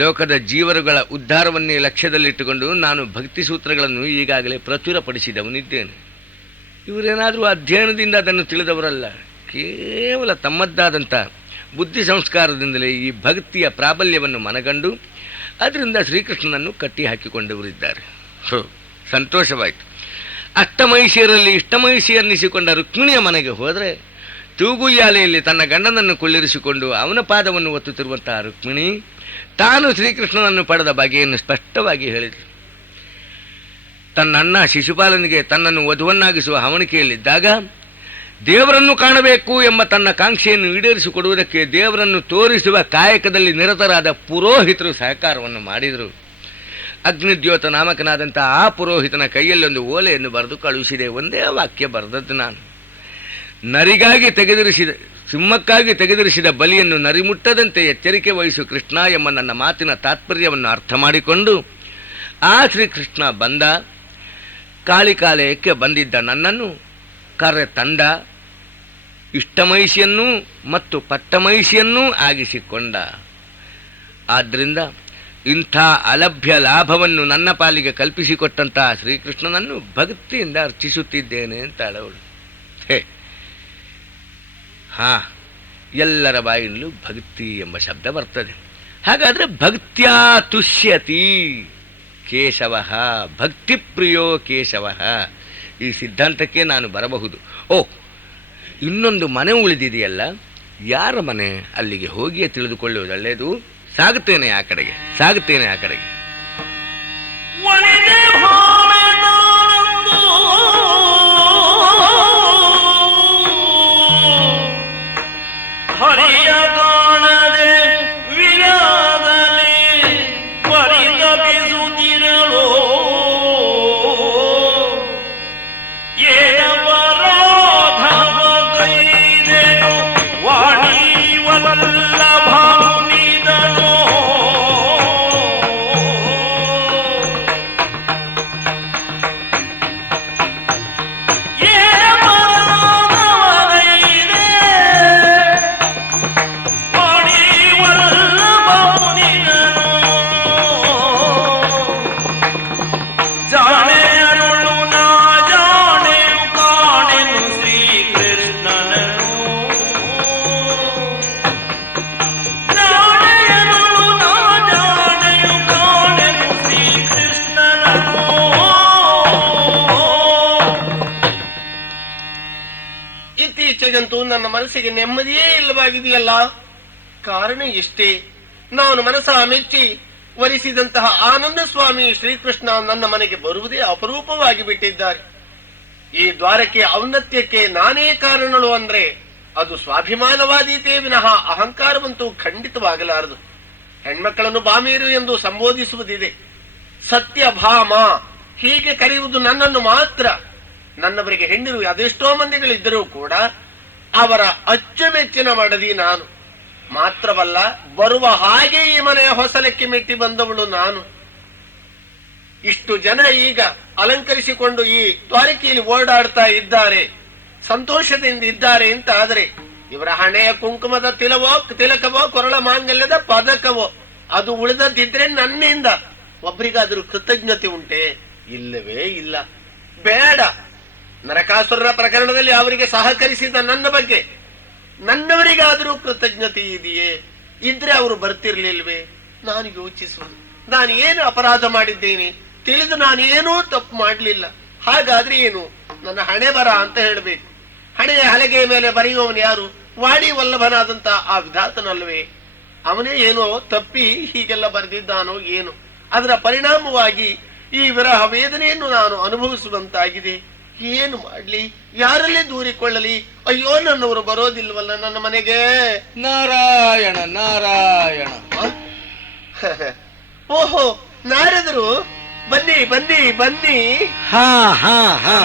ಲೋಕದ ಜೀವರುಗಳ ಉದ್ಧಾರವನ್ನೇ ಲಕ್ಷ್ಯದಲ್ಲಿಟ್ಟುಕೊಂಡು ನಾನು ಭಕ್ತಿ ಸೂತ್ರಗಳನ್ನು ಈಗಾಗಲೇ ಪ್ರಚುರಪಡಿಸಿದವನಿದ್ದೇನೆ. ಇವರೇನಾದರೂ ಅಧ್ಯಯನದಿಂದ ಅದನ್ನು ತಿಳಿದವರಲ್ಲ, ಕೇವಲ ತಮ್ಮದ್ದಾದಂಥ ಬುದ್ಧಿ ಸಂಸ್ಕಾರದಿಂದಲೇ ಈ ಭಕ್ತಿಯ ಪ್ರಾಬಲ್ಯವನ್ನು ಮನಗಂಡು ಅದರಿಂದ ಶ್ರೀಕೃಷ್ಣನನ್ನು ಕಟ್ಟಿ ಹಾಕಿಕೊಂಡವರಿದ್ದಾರೆ. ಸಂತೋಷವಾಯಿತು. ಅಷ್ಟಮಹಿಷಿಯರಲ್ಲಿ ಇಷ್ಟಮಹಿಷಿ ಅನ್ನಿಸಿಕೊಂಡ ರುಕ್ಮಿಣಿಯ ಮನೆಗೆ ಹೋದರೆ ತೂಗುಯ್ಯಾಲೆಯಲ್ಲಿ ತನ್ನ ಗಂಡನನ್ನು ಕುಳ್ಳಿರಿಸಿಕೊಂಡು ಅವನ ಪಾದವನ್ನು ಒತ್ತುತ್ತಿರುವಂತಹ ರುಕ್ಮಿಣಿ ತಾನು ಶ್ರೀಕೃಷ್ಣನನ್ನು ಪಡೆದ ಬಗೆಯನ್ನು ಸ್ಪಷ್ಟವಾಗಿ ಹೇಳಿದಳು. ತನ್ನ ಅಣ್ಣ ಶಿಶುಪಾಲನಿಗೆ ತನ್ನನ್ನು ವಧುವನ್ನಾಗಿಸುವ ಹವಣಿಕೆಯಲ್ಲಿದ್ದಾಗ ದೇವರನ್ನು ಕಾಣಬೇಕು ಎಂಬ ತನ್ನ ಕಾಂಕ್ಷೆಯನ್ನು ಈಡೇರಿಸಿಕೊಡುವುದಕ್ಕೆ ದೇವರನ್ನು ತೋರಿಸುವ ಕಾಯಕದಲ್ಲಿ ನಿರತರಾದ ಪುರೋಹಿತರು ಸಹಕಾರವನ್ನು ಮಾಡಿದರು. ಅಗ್ನಿದ್ಯೋತ ನಾಮಕನಾದಂಥ ಆ ಪುರೋಹಿತನ ಕೈಯಲ್ಲೊಂದು ಓಲೆಯನ್ನು ಬರೆದು ಕಳುಹಿಸಿದೆ. ಒಂದೇ ವಾಕ್ಯ ಬರೆದದ್ದು ನಾನು. ಸಿಂಹಕ್ಕಾಗಿ ತೆಗೆದಿರಿಸಿದ ಬಲಿಯನ್ನು ನರಿಮುಟ್ಟದಂತೆ ಎಚ್ಚರಿಕೆ ವಹಿಸು ಕೃಷ್ಣ ಎಂಬ ನನ್ನ ಮಾತಿನ ತಾತ್ಪರ್ಯವನ್ನು ಅರ್ಥ ಮಾಡಿಕೊಂಡು ಆ ಶ್ರೀಕೃಷ್ಣ ಬಂದ. ಕಾಳಿಕಾಲಯಕ್ಕೆ ಬಂದಿದ್ದ ನನ್ನನ್ನು ಕರೆತಂದ. ಇಷ್ಟಮಹಿಷಿಯನ್ನೂ ಮತ್ತು ಪಟ್ಟಮಹಿಷಿಯನ್ನೂ ಆಗಿಸಿಕೊಂಡ. ಆದ್ದರಿಂದ ಇಂಥ ಅಲಭ್ಯ ಲಾಭವನ್ನು ನನ್ನ ಪಾಲಿಗೆ ಕಲ್ಪಿಸಿಕೊಟ್ಟಂತಹ ಶ್ರೀಕೃಷ್ಣನನ್ನು ಭಕ್ತಿಯಿಂದ ಅರ್ಚಿಸುತ್ತಿದ್ದೇನೆ ಅಂತಾಳವಳು. ಎಲ್ಲರ ಬಾಯಿನಲ್ಲೂ ಭಕ್ತಿ ಎಂಬ ಶಬ್ದ ಬರ್ತದೆ. ಹಾಗಾದರೆ ಭಕ್ತ್ಯಾ ತುಷ್ಯತಿ ಕೇಶವ, ಭಕ್ತಿಪ್ರಿಯೋ ಕೇಶವ. ಈ ಸಿದ್ಧಾಂತಕ್ಕೆ ನಾನು ಬರಬಹುದು. ಇನ್ನೊಂದು ಮನೆ ಉಳಿದಿದೆಯಲ್ಲ, ಯಾರ ಮನೆ? ಅಲ್ಲಿಗೆ ಹೋಗಿಯೇ ತಿಳಿದುಕೊಳ್ಳುವುದು ಒಳ್ಳೆಯದು. ಸಾಗುತ್ತೇನೆ ಆ ಕಡೆಗೆ. ಹರಿಯ ಕಾಣದೆ ವಿರಾಗಲಿ ಪರಿತಪಿಸುತ್ತಿರಲು ಏನ ಪರೋಧವ ಕೈದೆನು ವಾಣಿವಲ್ಲ ಭಾವನಿದನು ನನ್ನ ಮನಸ್ಸಿಗೆ ನೆಮ್ಮದಿಯೇ ಇಲ್ಲವಾಗಿದೆಯಲ್ಲ. ಕಾರಣ ಎಷ್ಟೇ, ನಾನು ಮನಸ್ಸ ಮೆಚ್ಚಿ ವರಿಸಿದಂತಹ ಆನಂದ ಸ್ವಾಮಿ ಶ್ರೀಕೃಷ್ಣ ನನ್ನ ಮನೆಗೆ ಬರುವುದೇ ಅಪರೂಪವಾಗಿ ಬಿಟ್ಟಿದ್ದಾರೆ. ಈ ದ್ವಾರಕ್ಕೆ ಔನ್ನತ್ಯಕ್ಕೆ ನಾನೇ ಕಾರಣಳು ಅಂದ್ರೆ ಅದು ಸ್ವಾಭಿಮಾನವಾದೀತೇ ವಿನಃ ಅಹಂಕಾರವಂತೂ ಖಂಡಿತವಾಗಲಾರದು. ಹೆಣ್ಮಕ್ಕಳನ್ನು ಬಾಮೀರು ಎಂದು ಸಂಬೋಧಿಸುವುದಿದೆ. ಸತ್ಯಭಾಮ ಹೀಗೆ ಕರೆಯುವುದು ನನ್ನನ್ನು ಮಾತ್ರ. ನನ್ನವರಿಗೆ ಹೆಣ್ಣಿರು ಅದೆಷ್ಟೋ ಮಂದಿಗಳಿದ್ದರೂ ಕೂಡ ಅವರ ಅಚ್ಚುಮೆಚ್ಚಿನ ಮಡದಿ ನಾನು ಮಾತ್ರವಲ್ಲ, ಬರುವ ಹಾಗೆ ಈ ಮನೆಯ ಹೊಸಲಕ್ಕೆ ಮೆಟ್ಟಿ ಬಂದವಳು ನಾನು. ಇಷ್ಟು ಜನ ಈಗ ಅಲಂಕರಿಸಿಕೊಂಡು ಈ ದ್ವಾರಕೆಯಲ್ಲಿ ಓಡಾಡ್ತಾ ಇದ್ದಾರೆ, ಸಂತೋಷದಿಂದ ಇದ್ದಾರೆ ಅಂತ ಆದರೆ ಇವರ ಹಣೆಯ ಕುಂಕುಮದ ತಿಲಕವೋ ಕೊರಳ ಮಾಂಗಲ್ಯದ ಪದಕವೋ ಅದು ಉಳಿದದ್ದಿದ್ರೆ ನನ್ನಿಂದ ಒಬ್ರಿಗಾದ್ರೂ ಕೃತಜ್ಞತೆ ಉಂಟೆ? ಇಲ್ಲವೇ ಇಲ್ಲ. ಬೇಡ. ನರಕಾಸುರರ ಪ್ರಕರಣದಲ್ಲಿ ಅವರಿಗೆ ಸಹಕರಿಸಿದ ನನ್ನ ಬಗ್ಗೆ ನನ್ನವರಿಗಾದರೂ ಕೃತಜ್ಞತೆ ಇದೆಯೇ? ಇದ್ರೆ ಅವರು ಬರ್ತಿರ್ಲಿಲ್ವೇ? ನಾನು ಯೋಚಿಸುವುದು, ನಾನು ಏನು ಅಪರಾಧ ಮಾಡಿದ್ದೇನೆ? ತಿಳಿದು ನಾನೇನೂ ತಪ್ಪು ಮಾಡಲಿಲ್ಲ. ಹಾಗಾದ್ರೆ ಏನು? ನನ್ನ ಹಣೆ ಬರ ಅಂತ ಹೇಳಬೇಕು. ಹಣೆಯ ಹಲಗೆಯ ಮೇಲೆ ಬರೆಯುವವನು ಯಾರು? ವಾಡಿ ವಲ್ಲಭನಾದಂತ ಆ ವಿಧಾತನಲ್ವೇ? ಅವನೇ ಏನೋ ತಪ್ಪಿ ಹೀಗೆಲ್ಲ ಬರೆದಿದ್ದಾನೋ ಏನು? ಅದರ ಪರಿಣಾಮವಾಗಿ ಈ ವಿರಹ ವೇದನೆಯನ್ನು ನಾನು ಅನುಭವಿಸುವಂತಾಗಿದೆ. ಏನು ಮಾಡ್ಲಿ? ಯಾರಲ್ಲೇ ದೂರಿಕೊಳ್ಳಲಿ? ಅಯ್ಯೋ, ನನ್ನವರು ಬರೋದಿಲ್ವಲ್ಲ ನನ್ನ ಮನೆಗೆ. ನಾರಾಯಣ ನಾರಾಯಣ. ಓಹೋ, ನಾರದರು, ಬನ್ನಿ ಬನ್ನಿ ಬನ್ನಿ. ಹಾ ಹಾ ಹಾ.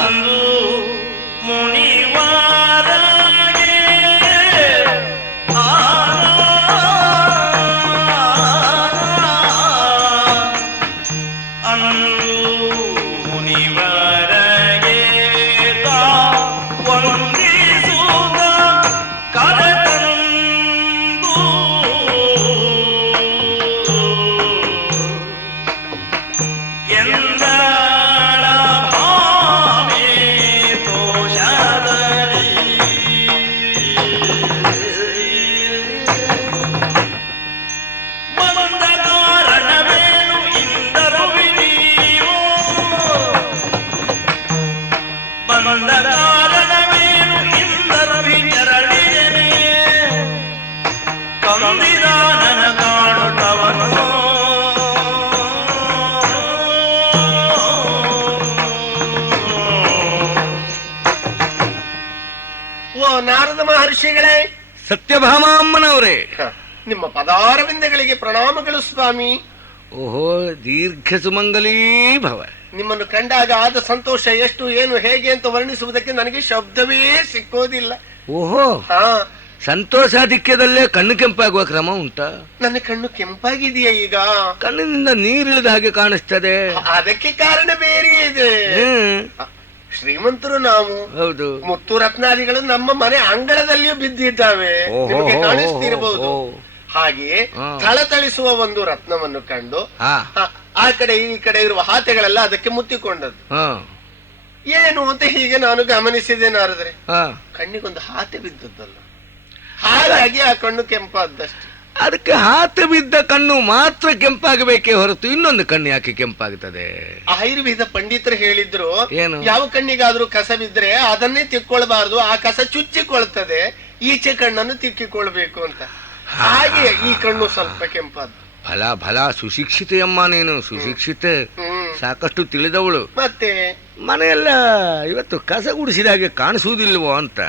ನಾರದ ಮಹರ್ಷಿಗಳೇ, ಸತ್ಯಭಾಮ ಅಮ್ಮನವರೇ, ನಿಮ್ಮ ಪದಾರವಿಂದಗಳಿಗೆ ಪ್ರಣಾಮಗಳು ಸ್ವಾಮಿ. ಓಹೋ, ದೀರ್ಘ ಸುಮಂಗಲೀ ಭವ. ನಿಮ್ಮನ್ನು ಕಂಡಾಗ ಆದ ಸಂತೋಷ ಎಷ್ಟು, ಏನು, ಹೇಗೆ ಅಂತ ವರ್ಣಿಸುವುದಕ್ಕೆ ನನಗೆ ಶಬ್ದವೇ ಸಿಕ್ಕೋದಿಲ್ಲ. ಓಹೋ, ಹಾ, ಸಂತೋಷಾಧಿಕ್ಯದಲ್ಲೇ ಕಣ್ಣು ಕೆಂಪಾಗುವ ಕ್ರಮ ಉಂಟಾ? ನನ್ನ ಕಣ್ಣು ಕೆಂಪಾಗಿದೆಯಾ ಈಗ? ಕಣ್ಣಿನಿಂದ ನೀರಿಳಿದ ಹಾಗೆ ಕಾಣಿಸ್ತದೆ. ಅದಕ್ಕೆ ಕಾರಣ ಬೇರೆ ಇದೆ. ಶ್ರೀಮಂತರು ನಾವು. ಹೌದು. ಮುತ್ತು ರತ್ನಾದಿಗಳು ನಮ್ಮ ಮನೆ ಅಂಗಳದಲ್ಲಿಯೂ ಬಿದ್ದಿದ್ದಾವೆ, ನಿಮಗೆ ಕಾಣಿಸ್ತಿರಬಹುದು. ಹಾಗೆ ಥಳಥಳಿಸುವ ಒಂದು ರತ್ನವನ್ನು ಕಂಡು ಆ ಕಡೆ ಈ ಕಡೆ ಇರುವ ಹಾತೆಗಳೆಲ್ಲ ಅದಕ್ಕೆ ಮುತ್ತಿಕೊಂಡದ್ದು. ಏನು ಅಂತ ಹೀಗೆ ನಾನು ಗಮನಿಸಿದೆ ನಾರದ್ರೆ, ಕಣ್ಣಿಗೊಂದು ಹಾತೆ ಬಿದ್ದದ್ದಲ್ಲ, ಹಾಗಾಗಿ ಆ ಕಣ್ಣು ಕೆಂಪಾದಷ್ಟೇ. ಅದಕ್ಕೆ ಹಾತೆ ಬಿದ್ದ ಕಣ್ಣು ಮಾತ್ರ ಕೆಂಪಾಗಬೇಕೇ ಹೊರತು ಇನ್ನೊಂದು ಕಣ್ಣು ಯಾಕೆ ಕೆಂಪಾಗುತ್ತದೆ? ಆಯುರ್ವೇದ ಪಂಡಿತರು ಹೇಳಿದ್ರು, ಏನು? ಯಾವ ಕಣ್ಣಿಗಾದ್ರೂ ಕಸ ಬಿದ್ರೆ ಅದನ್ನೇ ತಿಕ್ಕೊಳ್ಬಾರ್ದು, ಆ ಕಸ ಚುಚ್ಚಿಕೊಳ್ತದೆ, ಈಚೆ ಕಣ್ಣನ್ನು ತಿಕ್ಕಿಕೊಳ್ಬೇಕು ಅಂತ. ಹಾಗೆ ಈ ಕಣ್ಣು ಸ್ವಲ್ಪ ಕೆಂಪಾದ. ಫಲ ಫಲ, ಸುಶಿಕ್ಷಿತೆಯಮ್ಮ ನೀನು, ಸುಶಿಕ್ಷಿತೆ, ಸಾಕಷ್ಟು ತಿಳಿದವಳು. ಮತ್ತೆ ಮನೆಯೆಲ್ಲ ಇವತ್ತು ಕಸ ಗುಡಿಸಿದ ಹಾಗೆ ಕಾಣಿಸುವುದಿಲ್ವೋ ಅಂತ.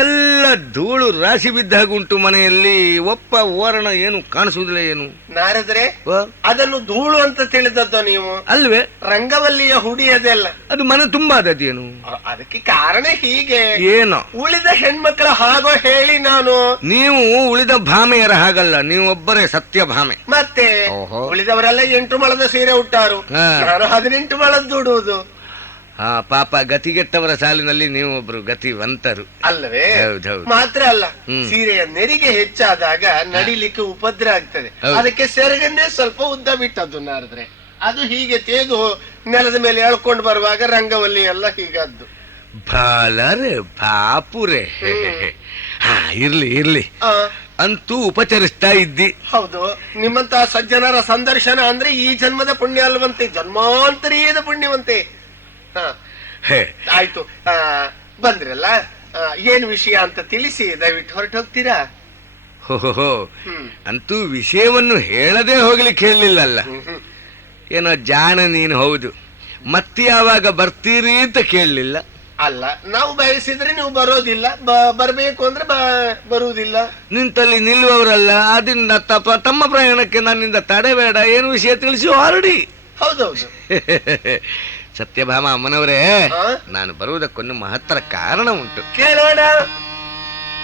ಎಲ್ಲ ಧೂಳು ರಾಶಿ ಬಿದ್ದ ಹಾಗುಂಟು ಮನೆಯಲ್ಲಿ. ಒಪ್ಪ ಓರಣ ಏನು ಕಾಣಿಸುವುದಿಲ್ಲ. ಏನು ನಾರದ್ರೆ, ಅದನ್ನು ಧೂಳು ಅಂತ ತಿಳಿದದ್ದು ನೀವು ಅಲ್ವೇ? ರಂಗವಲ್ಲಿಯ ಹುಡಿ ಅದೆಲ್ಲ, ಅದು ಮನೆ ತುಂಬಾ ಆದದ್ದೇನು? ಅದಕ್ಕೆ ಕಾರಣ ಹೀಗೆ ಏನು? ಉಳಿದ ಹೆಣ್ಮಕ್ಳ ಹಾಗೋ ಹೇಳಿ ನಾನು. ನೀವು ಉಳಿದ ಭಾಮೆಯರ ಹಾಗಲ್ಲ, ನೀವು ಒಬ್ಬರೇ ಸತ್ಯ ಭಾಮೆ. ಮತ್ತೆ ಉಳಿದವರೆಲ್ಲ 8 ಮೊಳದ ಸೀರೆ ಉಟ್ಟಾರು, ನಾನು 18 ಮೊಳದ್ದು ಉಡುವುದು. ಪಾಪ ಗತಿಗೆಟ್ಟವರ ಸಾಲಿನಲ್ಲಿ ನೀವು ಒಬ್ರು ಗತಿವಂತರು ಅಲ್ಲವೇ? ಹೌದೌದು. ಮಾತ್ರ ಅಲ್ಲ, ಸೀರೆಯ ನೆರಿಗೆ ಹೆಚ್ಚಾದಾಗ ನಡಿಲಿಕ್ಕೆ ಉಪದ್ರ ಆಗ್ತದೆ. ಅದಕ್ಕೆ ಸೆರಗನ್ನೇ ಸ್ವಲ್ಪ ಉದ್ದ ಬಿಟ್ಟದ್ದು ನಾರದ್ರೆ, ಅದು ಹೀಗೆ ತೇದು ನೆಲದ ಮೇಲೆ ಎಳ್ಕೊಂಡು ಬರುವಾಗ ರಂಗವಲ್ಲಿ ಎಲ್ಲ ಹೀಗದ್ದು. ಬಾಲರೆ ಪಾಪುರೆ. ಇರ್ಲಿ ಇರ್ಲಿ, ಅಂತೂ ಉಪಚರಿಸ್ತಾ ಇದ್ದಿ. ಹೌದು, ನಿಮ್ಮಂತ ಸಜ್ಜನರ ಸಂದರ್ಶನ ಅಂದ್ರೆ ಈ ಜನ್ಮದ ಪುಣ್ಯ ಅಲ್ವಂತೆ, ಜನ್ಮಾಂತರೀಯದ ಪುಣ್ಯವಂತೆ. ಆಯ್ತು, ಬಂದ್ರಲ್ಲ, ಏನು ವಿಷಯ ಅಂತ ತಿಳಿಸಿ ದಯವಿಟ್ಟು ಹೊರಟು ಹೋಗ್ತೀರಾ? ಹೋ ಅಂತೂ ವಿಷಯವನ್ನು ಹೇಳದೆ ಹೋಗ್ಲಿಕ್ಕೆ ಹೇಳಲಿಲ್ಲಲ್ಲ. ಏನೋ ಜಾಣ ನೀನು, ಹೌದು. ಮತ್ತೆ ಯಾವಾಗ ಬರ್ತೀರಿ ಅಂತ ಕೇಳಲಿಲ್ಲ. ಅಲ್ಲ, ನಾವು ಬಯಸಿದ್ರೆ ನೀವು ಬರೋದಿಲ್ಲ, ಬರಬೇಕು ಅಂದ್ರೆ ಬರುವುದಿಲ್ಲ. ನಿಂತಲ್ಲಿ ನಿಲ್ಲುವವರಲ್ಲ. ಅದರಿಂದ ತಮ್ಮ ಪ್ರಯಾಣಕ್ಕೆ ನನ್ನಿಂದ ತಡೆಬೇಡ, ಏನು ವಿಷಯ ತಿಳಿಸಿ ಹೊರಡಿ. ಹೌದೌದು. ಸತ್ಯಭಾಮ ಅಮ್ಮನವರೇ, ನಾನು ಬರುವುದಕ್ಕೊಂದು ಮಹತ್ತರ ಕಾರಣ ಉಂಟು, ಕೇಳೋಣ.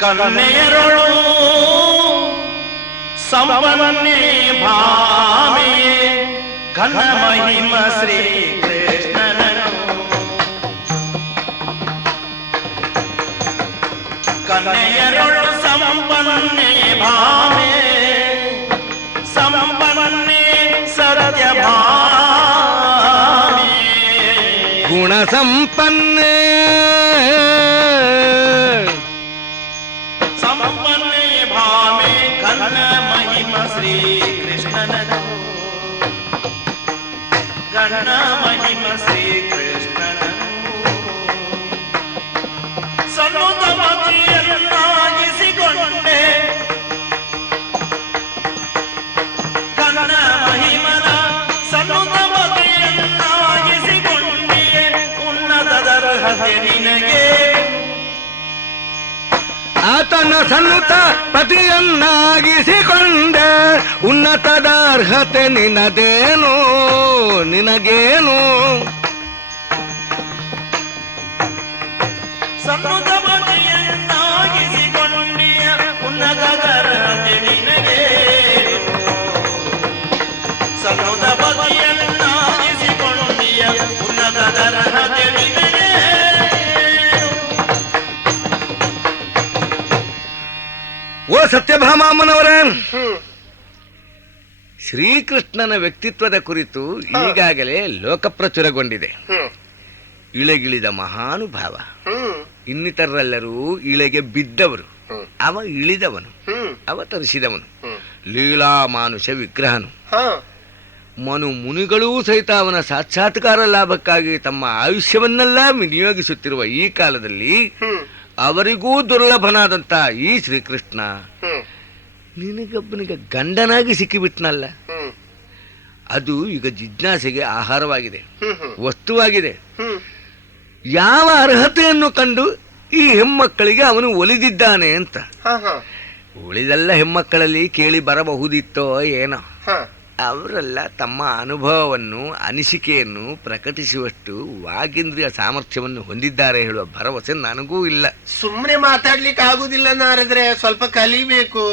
ಕನ್ನೆಯರೊಳು ಸಂಪನ್ನೆ ಭಾಮೆಯೇ ಘನ ಮಹಿಮ ಶ್ರೀ ಕೃಷ್ಣನನು. ಕನ್ನೆಯರೊಳು ಸಂಪನ್ನೆ ಭಾಮೆ ಸಂಪನ್ನೆ ಸತ್ಯ ಭಾಮೆ ಗುಣ ಸಂಪನ್ನೆ ಸಂಪನ್ನೆ ಭಾಮೆ ಘನ ಮಹಿಮ ಶ್ರೀ ಕೃಷ್ಣನನು. ಘನ ಮಹಿಮ ಶ್ರೀ ಕೃಷ್ಣನನು ಸನ್ನುತಮತಿಯನ್ನಾಗಿಸಿಕೊಂಡೆ. ಘನ ಮಹಿಮನ ಸನ್ನುತಮತಿಯನ್ನಾಗಿಸಿಕೊಂಡೆ. ಉನ್ನತದರ್ಹತೆ ನಿನಗೆ. ಆತನ ಸನ್ನುತ ಪತಿಯನ್ನಾಗಿಸಿಕೊಂಡೆ. ಉನ್ನತದ ಅರ್ಹತೆ ನಿನದೇನು, ನಿನಗೇನು. ಸನ್ನುತಮತಿಯನ್ನಾಗಿಸಿಕೊಂಡಿಯ ಉನ್ನತದರ್ಹತೆ ನಿನಗೆ. ಸನ್ನುತಮತಿಯನ್ನಾಗಿಸಿಕೊಂಡಿಯ ಉನ್ನತದರ್ಹತೆ ನಿನಗೆ. ಓ ಸತ್ಯಭಾಮ ಅಮ್ಮನವರೇ, ಶ್ರೀಕೃಷ್ಣನ ವ್ಯಕ್ತಿತ್ವದ ಕುರಿತು ಈಗಾಗಲೇ ಲೋಕಪ್ರಚುರಗೊಂಡಿದೆ. ಇಳೆಗಿಳಿದ ಮಹಾನುಭಾವ, ಇನ್ನಿತರರೆಲ್ಲರೂ ಇಳೆಗೆ ಬಿದ್ದವರು. ಅವ ಇಳಿದವನು, ಅವತರಿಸಿದವನು, ಲೀಲಾ ಮಾನುಷ ವಿಗ್ರಹನು. ಮನು ಮುನಿಗಳೂ ಸಹಿತ ಅವನ ಸಾಕ್ಷಾತ್ಕಾರ ಲಾಭಕ್ಕಾಗಿ ತಮ್ಮ ಆಯುಷ್ಯವನ್ನೆಲ್ಲ ವಿನಿಯೋಗಿಸುತ್ತಿರುವ ಈ ಕಾಲದಲ್ಲಿ ಅವರಿಗೂ ದುರ್ಲಭನಾದಂತ ಈ ಶ್ರೀಕೃಷ್ಣ ನಿನಗೊಬ್ಬನಿಗೆ ಗಂಡನಾಗಿ ಸಿಕ್ಕಿಬಿಟ್ನಲ್ಲ. ಅದು ಈಗ ಜಿಜ್ಞಾಸೆಗೆ ಆಹಾರವಾಗಿದೆ, ವಸ್ತುವಾಗಿದೆ. ಯಾವ ಅರ್ಹತೆಯನ್ನು ಕಂಡು ಈ ಹೆಮ್ಮಕ್ಕಳಿಗೆ ಅವನು ಒಲಿದಿದ್ದಾನೆ ಅಂತ. ಉಳಿದೆಲ್ಲ ಹೆಮ್ಮಕ್ಕಳಲ್ಲಿ ಕೇಳಿ ಬರಬಹುದಿತ್ತೋ ಏನೋ. ಅವರೆಲ್ಲ ತಮ್ಮ ಅನುಭವವನ್ನು, ಅನಿಸಿಕೆಯನ್ನು ಪ್ರಕಟಿಸುವಷ್ಟು ವಾಗೀಂದ್ರಿಯ ಸಾಮರ್ಥ್ಯವನ್ನು ಹೊಂದಿದ್ದಾರೆ ಹೇಳುವ ಭರವಸೆ ನನಗೂ ಇಲ್ಲ. ಸುಮ್ಮನೆ ಮಾತಾಡ್ಲಿಕ್ಕೆ ಆಗುದಿಲ್ಲ ನಾರದ್ರೆ, ಸ್ವಲ್ಪ ಕಲಿಬೇಕು.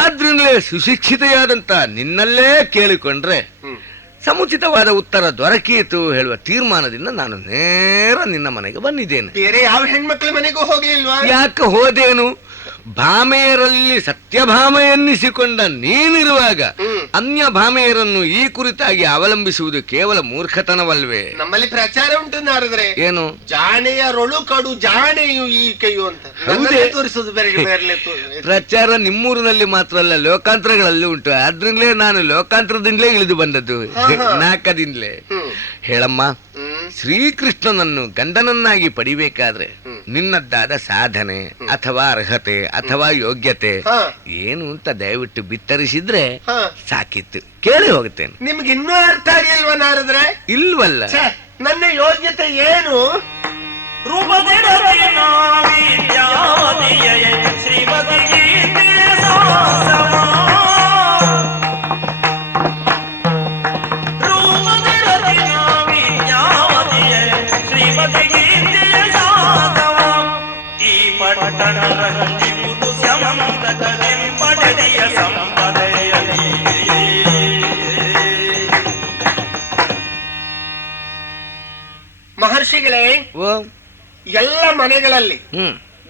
ಆದ್ರಿಂದಲೇ ಸುಶಿಕ್ಷಿತೆಯಾದಂತ ನಿನ್ನಲ್ಲೇ ಕೇಳಿಕೊಂಡ್ರೆ ಸಮುಚಿತವಾದ ಉತ್ತರ ದೊರಕೀತು ಹೇಳುವ ತೀರ್ಮಾನದಿಂದ ನಾನು ನೇರ ನಿನ್ನ ಮನೆಗೆ ಬಂದಿದ್ದೇನೆ. ಬೇರೆ ಯಾವ ಹೆಣ್ಮಕ್ಳ ಮನೆಗೂ ಹೋಗ್ಲಿಲ್ವಾ? ಯಾಕೆ ಹೋದೇನು? ಭಾಮೆಯರಲ್ಲಿ ಸತ್ಯಭಾಮ ಎನ್ನಿಸಿಕೊಂಡ ನೀನಿರುವಾಗ ಅನ್ಯ ಭಾಮೆಯರನ್ನು ಈ ಕುರಿತಾಗಿ ಅವಲಂಬಿಸುವುದು ಕೇವಲ ಮೂರ್ಖತನವಲ್ವೇ? ನಮ್ಮಲ್ಲಿ ಪ್ರಚಾರ ಉಂಟು ನಾರದ್ರೆ, ಏನು? ಜಾಣೆಯರೊಳು ಕಡು ಜಾಣೆಯು ಈಕೆಯು ಅಂತ ತೋರಿಸುದು. ಬೇರೆ ಪ್ರಚಾರ ನಿಮ್ಮೂರಿನಲ್ಲಿ ಮಾತ್ರ ಅಲ್ಲ, ಲೋಕಾಂತರಗಳಲ್ಲಿ ಉಂಟು. ಆದ್ರಿಂದಲೇ ನಾನು ಲೋಕಾಂತರದಿಂದಲೇ ಇಳಿದು ಬಂದದ್ದು, ನಾಕದಿಂದಲೇ. ಹೇಳಮ್ಮ, ಶ್ರೀಕೃಷ್ಣನನ್ನು ಗಂಡನನ್ನಾಗಿ ಪಡಿಬೇಕಾದ್ರೆ ನಿನ್ನದ್ದಾದ ಸಾಧನೆ ಅಥವಾ ಅರ್ಹತೆ ಅಥವಾ ಯೋಗ್ಯತೆ ಏನು ಅಂತ ದಯವಿಟ್ಟು ಬಿತ್ತರಿಸಿದ್ರೆ ಸಾಕಿತ್ತು. ಕೇಳಿ ಹೋಗುತ್ತೇನೆ. ನಿಮ್ಗೆ ಇನ್ನೂ ಅರ್ಥ ಆಗಿಲ್ವಾ ನಾರದ್ರೆ? ಇಲ್ವಲ್ಲ. ನನ್ನ ಯೋಗ್ಯತೆ ಏನು? ಮಹರ್ಷಿಗಳೇ, ಎಲ್ಲ ಮನೆಗಳಲ್ಲಿ